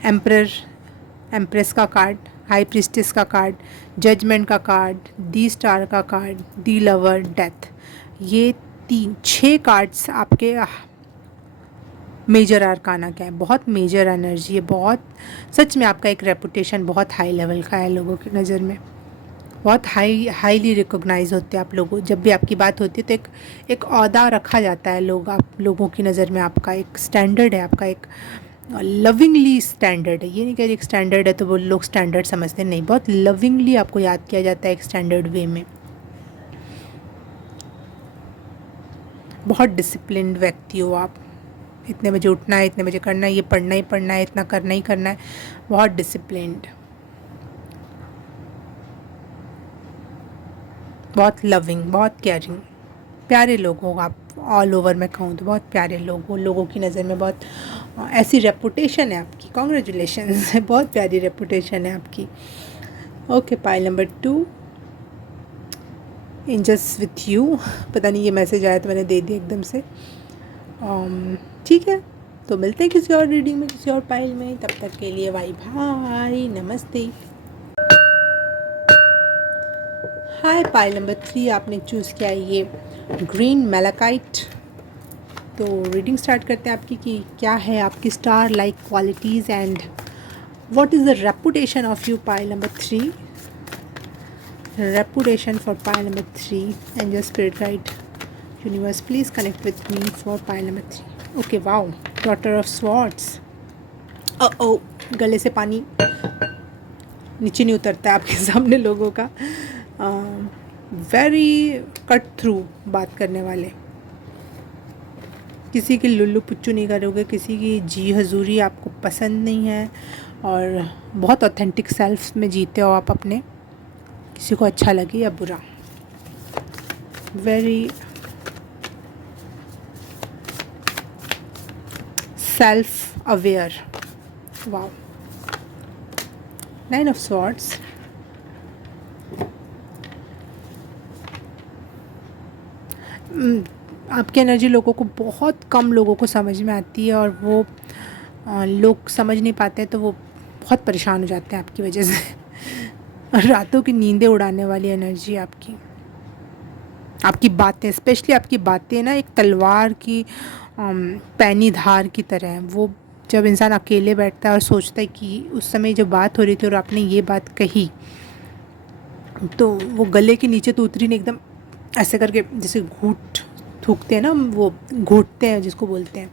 एम्परर, एम्प्रेस का कार्ड, हाई प्रिस्टेस का कार्ड, जजमेंट का कार्ड, दी स्टार का कार्ड, दी लवर, डेथ। ये 6 कार्ड्स आपके मेजर अरकाना के हैं। बहुत मेजर एनर्जी है, बहुत सच में आपका एक रेपुटेशन बहुत हाई लेवल का है लोगों की नज़र में। बहुत हाईली रिकॉग्नाइज होते हैं आप लोगों, जब भी आपकी बात होती है तो एक ओहदा रखा जाता है। आप लोगों की नज़र में आपका एक स्टैंडर्ड है, आपका एक लविंगली स्टैंडर्ड है। ये नहीं कह रही एक स्टैंडर्ड है तो वो लोग स्टैंडर्ड समझते नहीं, बहुत लविंगली आपको याद किया जाता है एक स्टैंडर्ड वे में। बहुत डिसिप्लिन्ड व्यक्ति हो आप। इतने बजे उठना है, इतने बजे करना है, ये पढ़ना ही पढ़ना है, इतना करना ही करना है। बहुत डिसिप्लिन्ड, बहुत लविंग, बहुत केयरिंग, प्यारे लोग हो आप। ऑल ओवर मैं कहूँ तो बहुत प्यारे लोग हो, लोगों की नज़र में बहुत ऐसी रेपुटेशन है आपकी। कॉन्ग्रेचुलेशंस है, बहुत प्यारी रेपुटेशन है आपकी। Okay, pile number 2, angels with you. पता नहीं ये मैसेज आया तो मैंने दे दिया एकदम से। ठीक है, तो मिलते हैं किसी और रीडिंग में, किसी और पाइल में। तब तक के लिए बाय बाय, नमस्ते। हाय, पाइल नंबर 3 आपने चूज़ किया है ये ग्रीन मैलाकाइट। तो रीडिंग स्टार्ट करते हैं आपकी कि क्या है आपकी star like qualities and what is the reputation of you. Pile number 3, reputation for pile number 3, angel spirit guide universe please connect with me for pile number 3. okay, wow, daughter of swords. गले से पानी नीचे नहीं उतरता है आपके सामने लोगों का। वेरी कट थ्रू बात करने वाले, किसी की लुल्लू पुच्चू नहीं करोगे, किसी की जी हजूरी आपको पसंद नहीं है, और बहुत ऑथेंटिक सेल्फ में जीते हो आप अपने, किसी को अच्छा लगे या बुरा। Very self aware. Wow, 9 of swords. आपकी एनर्जी लोगों को, बहुत कम लोगों को समझ में आती है, और वो लोग समझ नहीं पाते तो वो बहुत परेशान हो जाते हैं आपकी वजह से। रातों की नींदें उड़ाने वाली एनर्जी आपकी बातें, स्पेशली आपकी बातें ना एक तलवार की पैनी धार की तरह है। वो जब इंसान अकेले बैठता है और सोचता है कि उस समय जब बात हो रही थी और आपने ये बात कही, तो वो गले के नीचे तो उतरी नहीं, एकदम ऐसे करके जैसे घूट थूकते हैं ना, वो घोटते हैं जिसको बोलते हैं,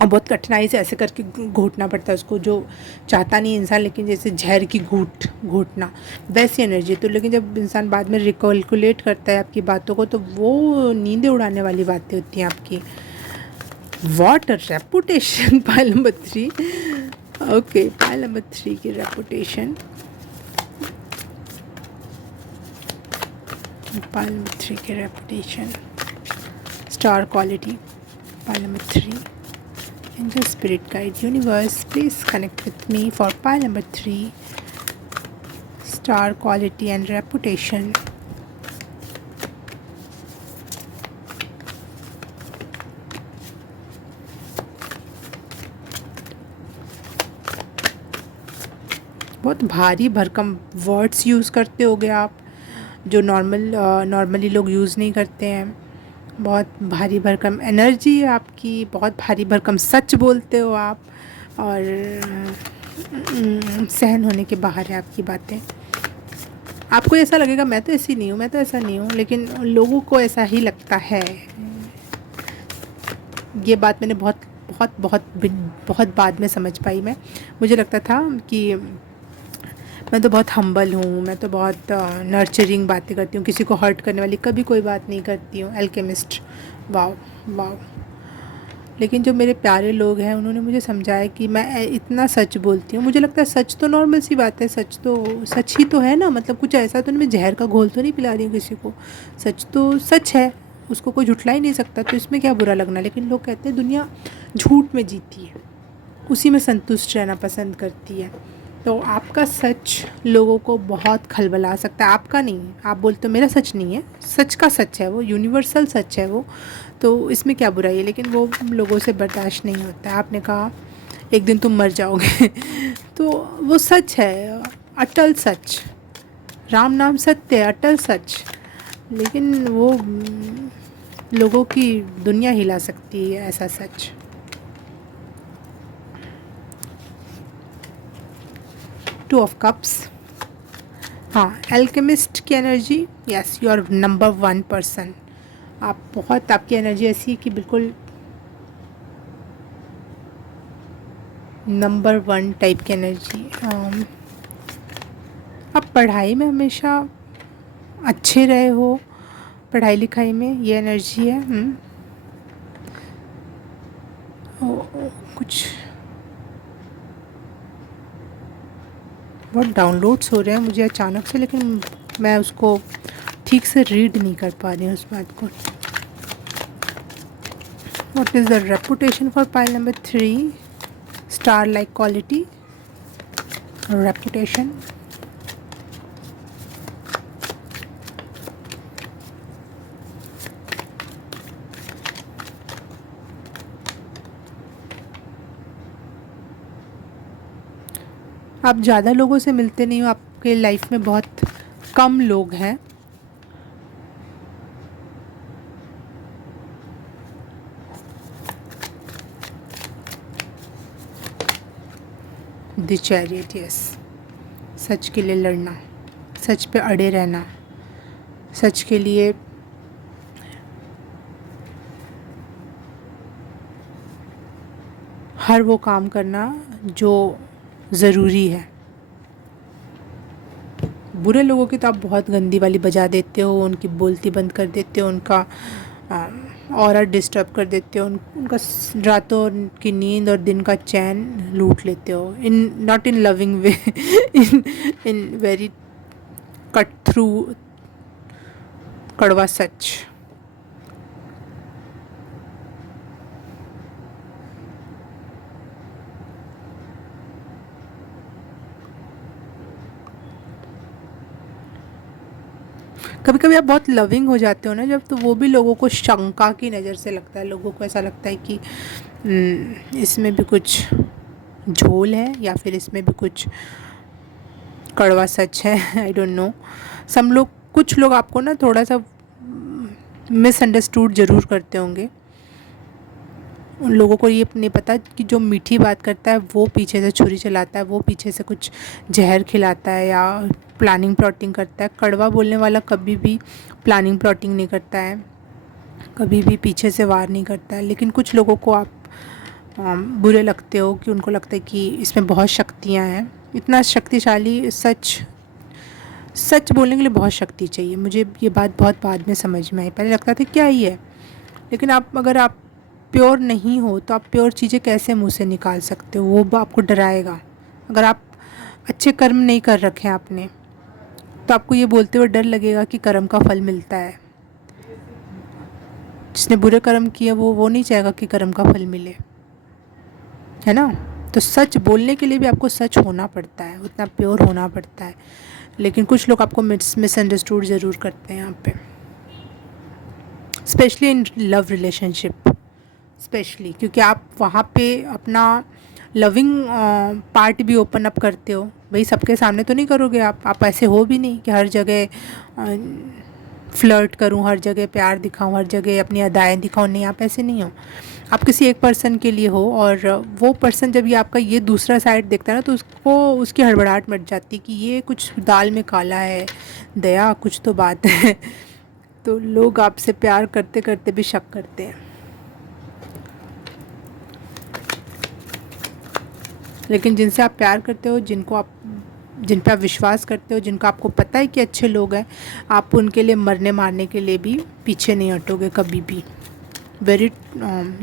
और बहुत कठिनाई से ऐसे करके घोटना पड़ता है उसको, जो चाहता नहीं इंसान, लेकिन जैसे जहर की घोटना वैसी एनर्जी। तो लेकिन जब इंसान बाद में रिकैलकुलेट करता है आपकी बातों को, तो वो नींदें उड़ाने वाली बातें होती हैं आपकी। What a reputation. Pile number 3। Okay, pile number 3 की रेपुटेशन, पाइल नंबर 3 की reputation, star quality. Pile number 3, angel spirit guide universe please connect with me for pile number 3, star quality and reputation. बहुत भारी भरकम वर्ड्स यूज़ करते होगे आप, जो नॉर्मली लोग यूज़ नहीं करते हैं। बहुत भारी भरकम एनर्जी है आपकी, बहुत भारी भरकम सच बोलते हो आप, और सहन होने के बाहर है आपकी बातें। आपको ऐसा लगेगा मैं तो ऐसी नहीं हूँ, मैं तो ऐसा नहीं हूँ, लेकिन लोगों को ऐसा ही लगता है। ये बात मैंने बहुत बहुत बहुत बहुत बाद में समझ पाई। मुझे लगता था कि मैं तो बहुत हम्बल हूँ, मैं तो बहुत नर्चरिंग बातें करती हूँ, किसी को हर्ट करने वाली कभी कोई बात नहीं करती हूँ। Alchemist, wow wow. लेकिन जो मेरे प्यारे लोग हैं उन्होंने मुझे समझाया कि मैं इतना सच बोलती हूँ। मुझे लगता है सच तो नॉर्मल सी बात है, सच ही तो है ना, मतलब कुछ ऐसा तो नहीं, मैं जहर का घोल तो नहीं पिला रही हूँ किसी को। सच तो सच है, उसको कोई झुठला ही नहीं सकता, तो इसमें क्या बुरा लगना। लेकिन लोग कहते हैं दुनिया झूठ में जीती है, उसी में संतुष्ट रहना पसंद करती है। तो आपका सच लोगों को बहुत खलबला सकता है। आपका नहीं, आप बोलते हो मेरा सच नहीं है, सच का सच है वो, यूनिवर्सल सच है वो, तो इसमें क्या बुराई है, लेकिन वो लोगों से बर्दाश्त नहीं होता है। आपने कहा एक दिन तुम मर जाओगे तो वो सच है, अटल सच, राम नाम सत्य है, अटल सच, लेकिन वो लोगों की दुनिया हिला सकती है ऐसा सच। टू ऑफ कप्स, हाँ, एल्केमिस्ट की energy, yes you are number 1 person. आप बहुत, आपकी एनर्जी ऐसी है कि बिल्कुल नंबर 1 टाइप की एनर्जी। आप पढ़ाई में हमेशा अच्छे रहे हो, पढ़ाई लिखाई में ये एनर्जी है। कुछ बहुत डाउनलोड्स हो रहे हैं मुझे अचानक से, लेकिन मैं उसको ठीक से रीड नहीं कर पा रही हूँ उस बात को। What is the reputation for pile number 3, star like quality, reputation. आप ज़्यादा लोगों से मिलते नहीं हो, आपके लाइफ में बहुत कम लोग हैं। द चैरियट, यस, सच के लिए लड़ना, सच पे अड़े रहना, सच के लिए हर वो काम करना जो ज़रूरी है। बुरे लोगों की तो आप बहुत गंदी वाली बजा देते हो, उनकी बोलती बंद कर देते हो, उनका ऑरा डिस्टर्ब कर देते हो, उनका रातों की नींद और दिन का चैन लूट लेते हो, in not in loving way, in very cut through कड़वा सच। कभी कभी आप बहुत लविंग हो जाते हो ना जब, तो वो भी लोगों को शंका की नज़र से लगता है, लोगों को ऐसा लगता है कि इसमें भी कुछ झोल है या फिर इसमें भी कुछ कड़वा सच है। आई डोंट नो, सम लोग, कुछ लोग आपको ना थोड़ा सा मिसअंडरस्टूड ज़रूर करते होंगे। उन लोगों को ये नहीं पता कि जो मीठी बात करता है वो पीछे से छुरी चलाता है, वो पीछे से कुछ जहर खिलाता है या प्लानिंग प्लॉटिंग करता है। कड़वा बोलने वाला कभी भी प्लानिंग प्लॉटिंग नहीं करता है, कभी भी पीछे से वार नहीं करता है। लेकिन कुछ लोगों को आप बुरे लगते हो कि उनको लगता है कि इसमें बहुत शक्तियाँ हैं। इतना शक्तिशाली सच, सच बोलने के लिए बहुत शक्ति चाहिए। मुझे ये बात बहुत बाद में समझ में आई, पहले लगता था क्या ही है, लेकिन अगर आप प्योर नहीं हो तो आप प्योर चीज़ें कैसे मुंह से निकाल सकते हो, वो आपको डराएगा। अगर आप अच्छे कर्म नहीं कर रखे हैं आपने, तो आपको ये बोलते हुए डर लगेगा कि कर्म का फल मिलता है। जिसने बुरे कर्म किए वो नहीं चाहेगा कि कर्म का फल मिले, है ना। तो सच बोलने के लिए भी आपको सच होना पड़ता है, उतना प्योर होना पड़ता है। लेकिन कुछ लोग आपको मिसअंडरस्टूड ज़रूर करते हैं यहाँ पे, specially in love relationship, specially क्योंकि आप वहाँ पे अपना लविंग पार्ट भी ओपन अप करते हो। भाई सबके सामने तो नहीं करोगे आप ऐसे हो भी नहीं कि हर जगह फ्लर्ट करूँ, हर जगह प्यार दिखाऊँ, हर जगह अपनी अदाएँ दिखाऊँ, नहीं, आप ऐसे नहीं हो। आप किसी एक पर्सन के लिए हो, और वो पर्सन जब ये आपका ये दूसरा साइड देखता है ना, तो उसको उसकी हड़बड़ाहट मच जाती कि ये कुछ दाल में काला है, दया कुछ तो बात है। तो लोग आपसे प्यार करते करते भी शक करते हैं। लेकिन जिनसे आप प्यार करते हो, जिन पे आप विश्वास करते हो, जिनको आपको पता है कि अच्छे लोग हैं, आप उनके लिए मरने मारने के लिए भी पीछे नहीं हटोगे कभी भी। वेरी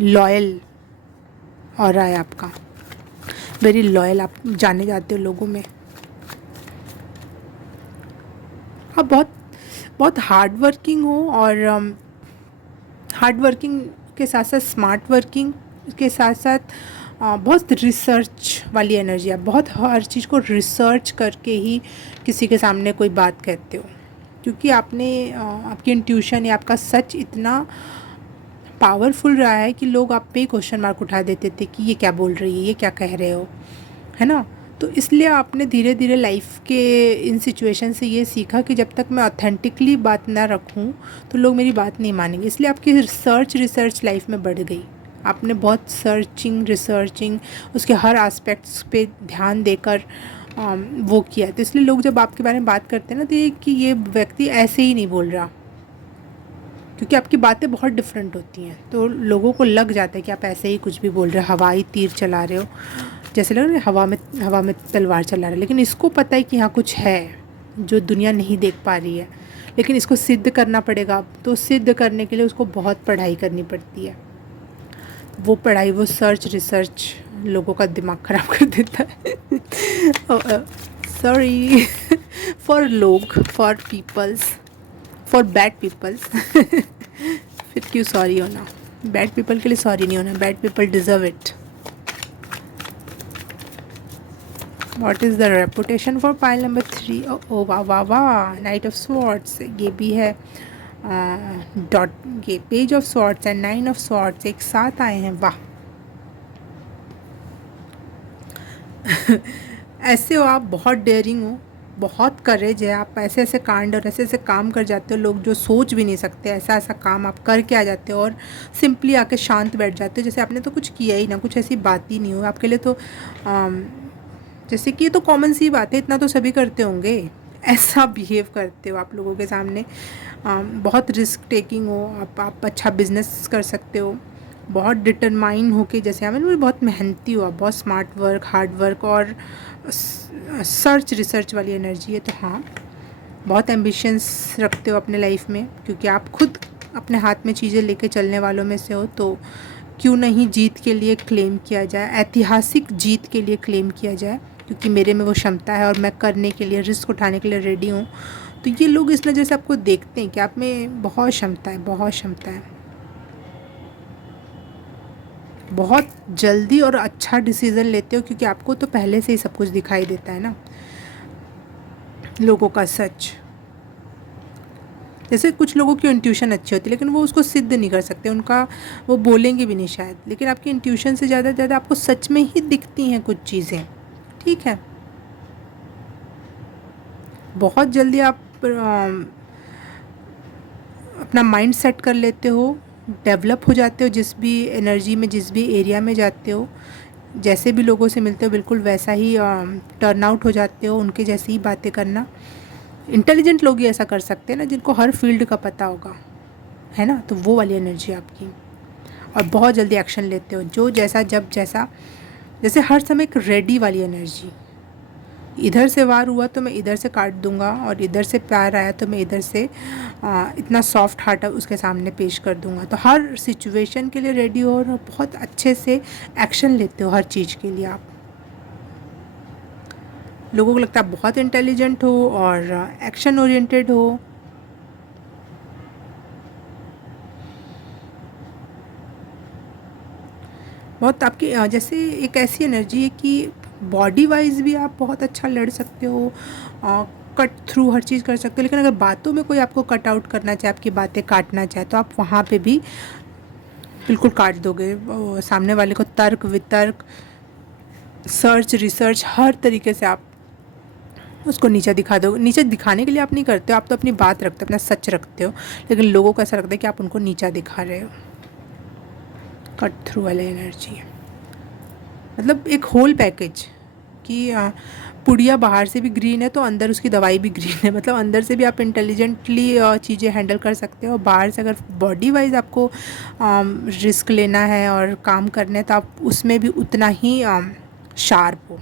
लॉयल ऑरा है आपका, वेरी लॉयल आप जाने जाते हो लोगों में। आप बहुत बहुत हार्ड वर्किंग हो, और हार्ड वर्किंग के साथ साथ स्मार्ट वर्किंग के साथ साथ बहुत रिसर्च वाली एनर्जी है, बहुत हर चीज़ को रिसर्च करके ही किसी के सामने कोई बात कहते हो, क्योंकि आपकी इंट्यूशन या आपका सच इतना पावरफुल रहा है कि लोग आप पे ही क्वेश्चन मार्क उठा देते थे कि ये क्या बोल रही है, ये क्या कह रहे हो, है ना। तो इसलिए आपने धीरे धीरे लाइफ के इन सिचुएशन से ये सीखा कि जब तक मैं ऑथेंटिकली बात ना रखूं तो लोग मेरी बात नहीं मानेंगे। इसलिए आपकी रिसर्च लाइफ में बढ़ गई। आपने बहुत रिसर्चिंग उसके हर एस्पेक्ट्स पे ध्यान देकर वो किया। तो इसलिए लोग जब आपके बारे में बात करते हैं ना, तो ये कि ये व्यक्ति ऐसे ही नहीं बोल रहा, क्योंकि आपकी बातें बहुत डिफरेंट होती हैं। तो लोगों को लग जाता है कि आप ऐसे ही कुछ भी बोल रहे हो, हवाई तीर चला रहे हो, जैसे लग रहा है हवा में तलवार चला रहा है। लेकिन इसको पता है कि यहाँ कुछ है जो दुनिया नहीं देख पा रही है, लेकिन इसको सिद्ध करना पड़ेगा। तो सिद्ध करने के लिए उसको बहुत पढ़ाई करनी पड़ती है। वो पढ़ाई, वो रिसर्च लोगों का दिमाग ख़राब कर देता है। Sorry for peoples, for bad peoples. फिर क्यों सॉरी होना, बैड पीपल के लिए सॉरी नहीं होना, bad people deserve it. What is the reputation for pile number 3? ओ वाह वाह वाह, नाइट ऑफ स्वॉर्ड्स, ये भी है डॉट, ये page of swords and 9 of swords एक साथ आए हैं, वाह। ऐसे हो आप, बहुत डेयरिंग हो, बहुत करेज है, आप ऐसे ऐसे कांड और ऐसे ऐसे काम कर जाते हो, लोग जो सोच भी नहीं सकते ऐसा ऐसा काम आप करके आ जाते हो और सिंपली आके शांत बैठ जाते हो, जैसे आपने तो कुछ किया ही ना, कुछ ऐसी बात ही नहीं हो आपके लिए। तो जैसे कि ये तो कॉमन सी बात है, इतना तो सभी करते होंगे, ऐसा बिहेव करते हो आप लोगों के सामने। बहुत रिस्क टेकिंग हो आप अच्छा बिजनेस कर सकते हो, बहुत डिटरमाइन हो के, जैसे हमें बहुत मेहनती हो आप, बहुत स्मार्ट वर्क, हार्ड वर्क और रिसर्च वाली एनर्जी है। तो हाँ, बहुत एम्बिशंस रखते हो अपने लाइफ में, क्योंकि आप खुद अपने हाथ में चीज़ें लेके चलने वालों में से हो। तो क्यों नहीं जीत के लिए क्लेम किया जाए, ऐतिहासिक जीत के लिए क्लेम किया जाए, क्योंकि मेरे में वो क्षमता है और मैं करने के लिए, रिस्क उठाने के लिए रेडी हूँ। तो ये लोग इस नज़र से आपको देखते हैं कि आप में बहुत क्षमता है, बहुत क्षमता है, बहुत जल्दी और अच्छा डिसीज़न लेते हो, क्योंकि आपको तो पहले से ही सब कुछ दिखाई देता है ना, लोगों का सच। जैसे कुछ लोगों की इंट्यूशन अच्छी होती है, लेकिन वो उसको सिद्ध नहीं कर सकते, उनका वो बोलेंगे भी नहीं शायद, लेकिन आपकी इंट्यूशन से ज़्यादा आपको सच में ही दिखती हैं कुछ चीज़ें, ठीक है। बहुत जल्दी आप अपना माइंड सेट कर लेते हो, डेवलप हो जाते हो, जिस भी एनर्जी में, जिस भी एरिया में जाते हो, जैसे भी लोगों से मिलते हो बिल्कुल वैसा ही टर्न आउट हो जाते हो, उनके जैसी ही बातें करना। इंटेलिजेंट लोग ही ऐसा कर सकते हैं ना, जिनको हर फील्ड का पता होगा, है ना। तो वो वाली एनर्जी आपकी, और बहुत जल्दी एक्शन लेते हो, जो जैसा जब जैसा, जैसे हर समय एक रेडी वाली एनर्जी। इधर से वार हुआ तो मैं इधर से काट दूंगा, और इधर से प्यार आया तो मैं इधर से इतना सॉफ्ट हार्ट उसके सामने पेश कर दूंगा। तो हर सिचुएशन के लिए रेडी हो और बहुत अच्छे से एक्शन लेते हो हर चीज़ के लिए आप। लोगों को लगता है आप बहुत इंटेलिजेंट हो और एक्शन ओरिएंटेड हो। बहुत आपकी जैसे एक ऐसी एनर्जी है कि बॉडी वाइज भी आप बहुत अच्छा लड़ सकते हो, कट थ्रू हर चीज़ कर सकते हो, लेकिन अगर बातों में कोई आपको कट आउट करना चाहे, आपकी बातें काटना चाहे, तो आप वहाँ पे भी बिल्कुल काट दोगे सामने वाले को। तर्क वितर्क, रिसर्च, हर तरीके से आप उसको नीचा दिखा दो। नीचे दिखाने के लिए आप नहीं करते हो, आप तो अपनी बात रखते हो, अपना सच रखते हो, लेकिन लोगों को ऐसा लगता है कि आप उनको नीचा दिखा रहे हो। कट थ्रू वाली एनर्जी है, मतलब एक होल पैकेज कि पुड़िया बाहर से भी ग्रीन है तो अंदर उसकी दवाई भी ग्रीन है। मतलब अंदर से भी आप इंटेलिजेंटली चीज़ें हैंडल कर सकते हो, बाहर से अगर बॉडी वाइज आपको रिस्क लेना है और काम करने हैं तो आप उसमें भी उतना ही शार्प हो।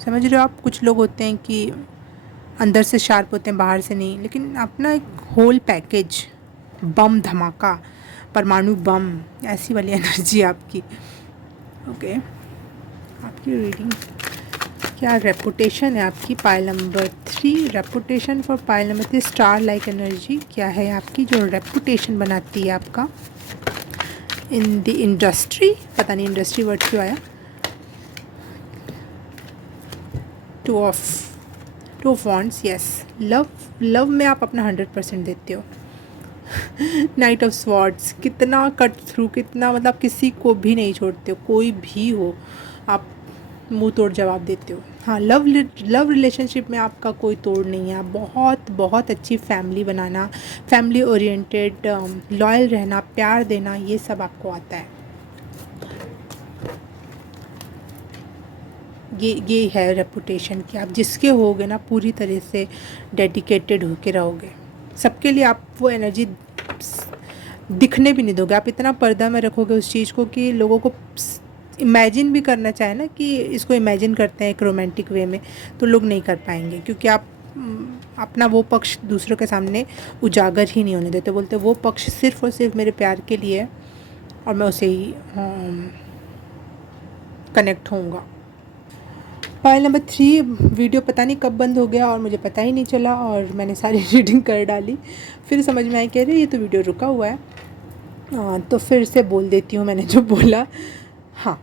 समझ रहे हो आप? कुछ लोग होते हैं कि अंदर से शार्प होते हैं, बाहर से नहीं, लेकिन अपना एक होल पैकेज, बम धमाका, परमाणु बम, ऐसी वाली एनर्जी आपकी। ओके, आपकी रीडिंग क्या रेपुटेशन है आपकी? Pile number 3, reputation for pile number 3, star like energy क्या है आपकी जो रेपुटेशन बनाती है आपका? इन द इंडस्ट्री, पता नहीं इंडस्ट्री वर्ड क्यों आया। Two of wands, yes, love में आप अपना 100% देते हो। नाइट ऑफ स्वॉर्ड्स, कितना कट थ्रू, कितना मतलब किसी को भी नहीं छोड़ते हो, कोई भी हो आप मुंह तोड़ जवाब देते हो। हाँ, लव रिलेशनशिप में आपका कोई तोड़ नहीं है। आप बहुत बहुत अच्छी फैमिली बनाना, फैमिली ओरिएंटेड, लॉयल रहना, प्यार देना, ये सब आपको आता है। ये है रेपुटेशन कि आप जिसके होगे ना पूरी तरह से डेडिकेटेड होके रहोगे। सबके लिए आप वो एनर्जी दिखने भी नहीं दोगे। आप इतना पर्दा में रखोगे उस चीज़ को कि लोगों को इमेजिन भी करना चाहे ना कि इसको इमेजिन करते हैं एक रोमांटिक वे में, तो लोग नहीं कर पाएंगे, क्योंकि आप अपना वो पक्ष दूसरों के सामने उजागर ही नहीं होने देते। बोलते वो पक्ष सिर्फ़ और सिर्फ मेरे प्यार के लिए है और मैं उसे ही कनेक्ट होऊंगा। पाइल नंबर 3, वीडियो पता नहीं कब बंद हो गया और मुझे पता ही नहीं चला और मैंने सारी रीडिंग कर डाली। फिर समझ में आई, कह रही ये तो वीडियो रुका हुआ है। तो फिर से बोल देती हूँ मैंने जो बोला। हाँ,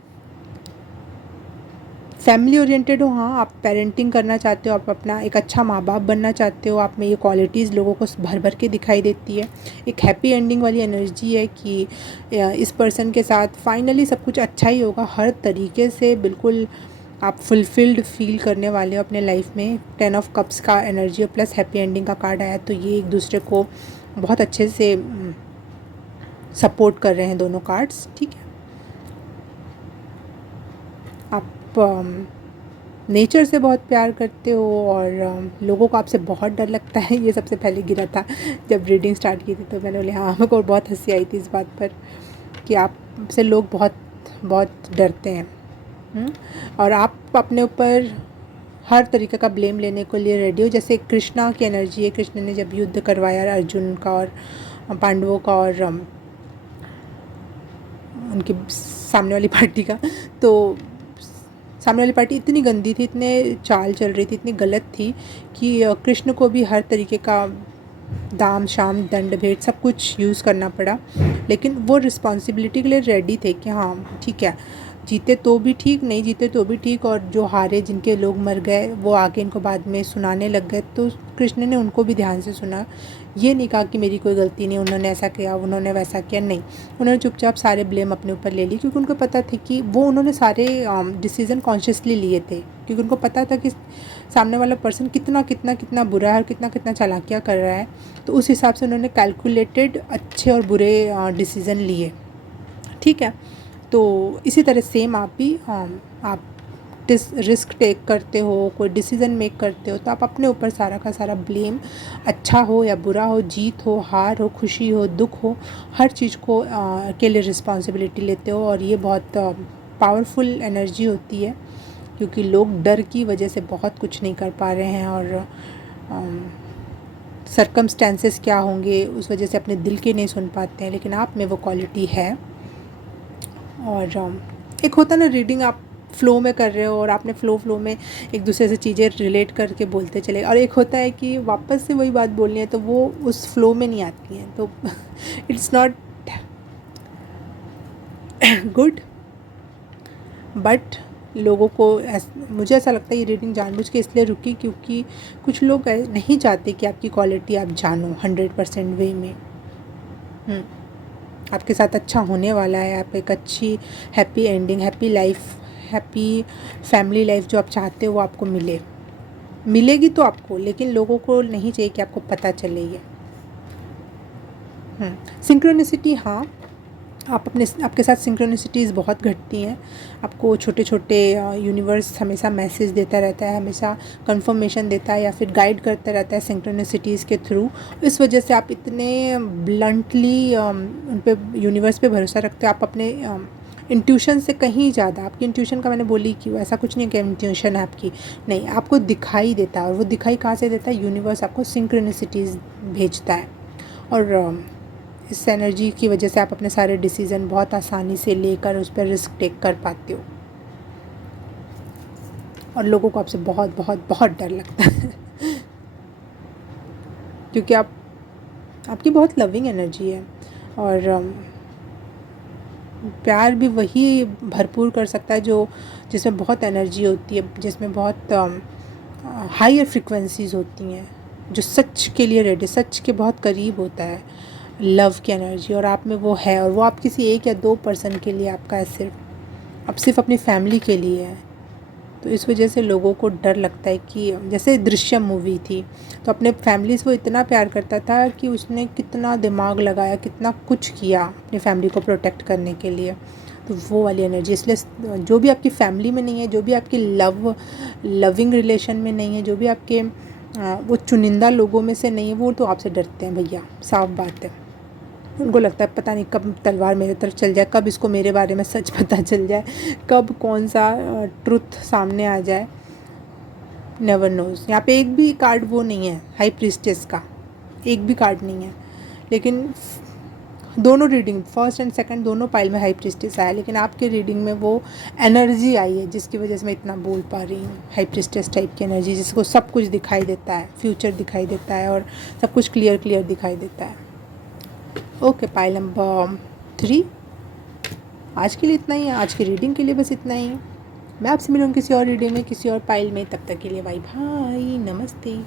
फैमिली ओरिएंटेड हो, हाँ, आप पेरेंटिंग करना चाहते हो, आप अपना एक अच्छा माँ बाप बनना चाहते हो, आप में ये क्वालिटीज़ लोगों को भर भर के दिखाई देती है। एक हैप्पी एंडिंग वाली एनर्जी है कि इस पर्सन के साथ फाइनली सब कुछ अच्छा ही होगा, हर तरीके से बिल्कुल आप फुलफिल्ड फील करने वाले हो अपने लाइफ में। 10 ऑफ कप्स का एनर्जी और प्लस हैप्पी एंडिंग का कार्ड आया, तो ये एक दूसरे को बहुत अच्छे से सपोर्ट कर रहे हैं दोनों कार्ड्स। ठीक है, आप नेचर से बहुत प्यार करते हो और लोगों को आपसे बहुत डर लगता है। ये सबसे पहले गिरा था जब रीडिंग स्टार्ट की थी, तो मैंने बोले हाँ, मेरे को बहुत हंसी आई थी इस बात पर कि आपसे लोग बहुत बहुत डरते हैं। और आप अपने ऊपर हर तरीके का ब्लेम लेने को लिए रेडी हो। जैसे कृष्णा की एनर्जी है, कृष्ण ने जब युद्ध करवाया अर्जुन का और पांडवों का और उनके सामने वाली पार्टी का, तो सामने वाली पार्टी इतनी गंदी थी, इतने चाल चल रही थी, इतनी गलत थी कि कृष्ण को भी हर तरीके का दाम शाम दंड भेंट सब कुछ यूज़ करना पड़ा। लेकिन वो रिस्पॉन्सिबिलिटी के लिए रेडी थे कि हाँ ठीक है, जीते तो भी ठीक, नहीं जीते तो भी ठीक, और जो हारे जिनके लोग मर गए वो आके इनको बाद में सुनाने लग गए, तो कृष्ण ने उनको भी ध्यान से सुना। ये नहीं कहा कि मेरी कोई गलती नहीं, उन्होंने ऐसा किया, उन्होंने वैसा किया, नहीं, उन्होंने चुपचाप सारे ब्लेम अपने ऊपर ले ली, क्योंकि उनको पता था कि वो उन्होंने सारे डिसीज़न कॉन्शियसली लिए थे, क्योंकि उनको पता था कि सामने वाला पर्सन कितना कितना कितना बुरा है और कितना कितना चालाकियाँ कर रहा है। तो उस हिसाब से उन्होंने कैलकुलेटेड अच्छे और बुरे डिसीज़न लिए। ठीक है, तो इसी तरह सेम आप भी आप रिस्क टेक करते हो, कोई डिसीज़न मेक करते हो, तो आप अपने ऊपर सारा का सारा ब्लेम, अच्छा हो या बुरा हो, जीत हो हार हो, खुशी हो दुख हो, हर चीज़ को के लिए रिस्पॉन्सिबिलिटी लेते हो। और ये बहुत पावरफुल एनर्जी होती है, क्योंकि लोग डर की वजह से बहुत कुछ नहीं कर पा रहे हैं और सर्कमस्टेंसेस क्या होंगे उस वजह से अपने दिल के नहीं सुन पाते हैं, लेकिन आप में वो क्वालिटी है। और एक होता ना रीडिंग आप फ़्लो में कर रहे हो और आपने फ़्लो में एक दूसरे से चीज़ें रिलेट करके बोलते चले, और एक होता है कि वापस से वही बात बोलनी है तो वो उस फ़्लो में नहीं आती हैं, तो इट्स नॉट गुड। बट लोगों को मुझे ऐसा लगता है ये रीडिंग जानबूझ के इसलिए रुकी क्योंकि कुछ लोग नहीं चाहते कि आपकी क्वालिटी आप जानो 100% वे में। आपके साथ अच्छा होने वाला है, आप एक अच्छी happy ending, happy life, happy family life जो आप चाहते हो वो आपको मिलेगी तो आपको, लेकिन लोगों को नहीं चाहिए कि आपको पता चले ये। सिंक्रोनिसिटी, हाँ, आपके साथ सिंक्रोनिसिटीज़ बहुत घटती हैं। आपको छोटे छोटे यूनिवर्स हमेशा मैसेज देता रहता है, हमेशा कंफर्मेशन देता है या फिर गाइड करता रहता है सिंक्रोनिसिटीज़ के थ्रू। इस वजह से आप इतने ब्लंटली उन पे यूनिवर्स पे भरोसा रखते हो। आप अपने इंट्यूशन से कहीं ज़्यादा, आपकी इंट्यूशन का मैंने बोली कि ऐसा कुछ नहीं कि इंट्यूशन है आपकी, नहीं, आपको दिखाई देता है। और वो दिखाई कहाँ से देता है? यूनिवर्स आपको सिंक्रोनिसिटीज़ भेजता है। और इस एनर्जी की वजह से आप अपने सारे डिसीज़न बहुत आसानी से लेकर उस पर रिस्क टेक कर पाते हो, और लोगों को आपसे बहुत बहुत बहुत डर लगता है क्योंकि आपकी बहुत लविंग एनर्जी है। और प्यार भी वही भरपूर कर सकता है जो जिसमें बहुत एनर्जी होती है, जिसमें बहुत हायर फ्रिक्वेंसीज होती हैं, जो सच के लिए रेडी, सच के बहुत करीब होता है लव की एनर्जी, और आप में वो है। और वो आप किसी एक या दो पर्सन के लिए आपका है, सिर्फ आप सिर्फ अपनी फैमिली के लिए है। तो इस वजह से लोगों को डर लगता है कि जैसे दृश्यम मूवी थी, तो अपने फैमिली से वो इतना प्यार करता था कि उसने कितना दिमाग लगाया, कितना कुछ किया अपनी फैमिली को प्रोटेक्ट करने के लिए। तो वो वाली एनर्जी, इसलिए जो भी आपकी फैमिली में नहीं है, जो भी आपकी लविंग रिलेशन में नहीं है, जो भी आपके वो चुनिंदा लोगों में से नहीं है, वो तो आपसे डरते हैं भैया, साफ बात है। उनको लगता है पता नहीं कब तलवार मेरे तरफ चल जाए, कब इसको मेरे बारे में सच पता चल जाए, कब कौन सा ट्रुथ सामने आ जाए, नेवर नोज़। यहाँ पे एक भी कार्ड वो नहीं है हाई प्रीस्टेस का, एक भी कार्ड नहीं है। लेकिन दोनों रीडिंग, फर्स्ट एंड सेकंड दोनों पाइल में हाई प्रीस्टेस आया, लेकिन आपके रीडिंग में वो एनर्जी आई है जिसकी वजह से मैं इतना बोल पा रही हूँ। हाई प्रीस्टेस टाइप की एनर्जी, जिसको सब कुछ दिखाई देता है, फ्यूचर दिखाई देता है और सब कुछ क्लियर दिखाई देता है। ओके, पाइल नंबर 3 आज के लिए इतना ही है, आज की रीडिंग के लिए बस इतना ही। मैं आपसे मिलूँगी किसी और रीडिंग में, किसी और पाइल में। तब तक के लिए बाय बाय, नमस्ते।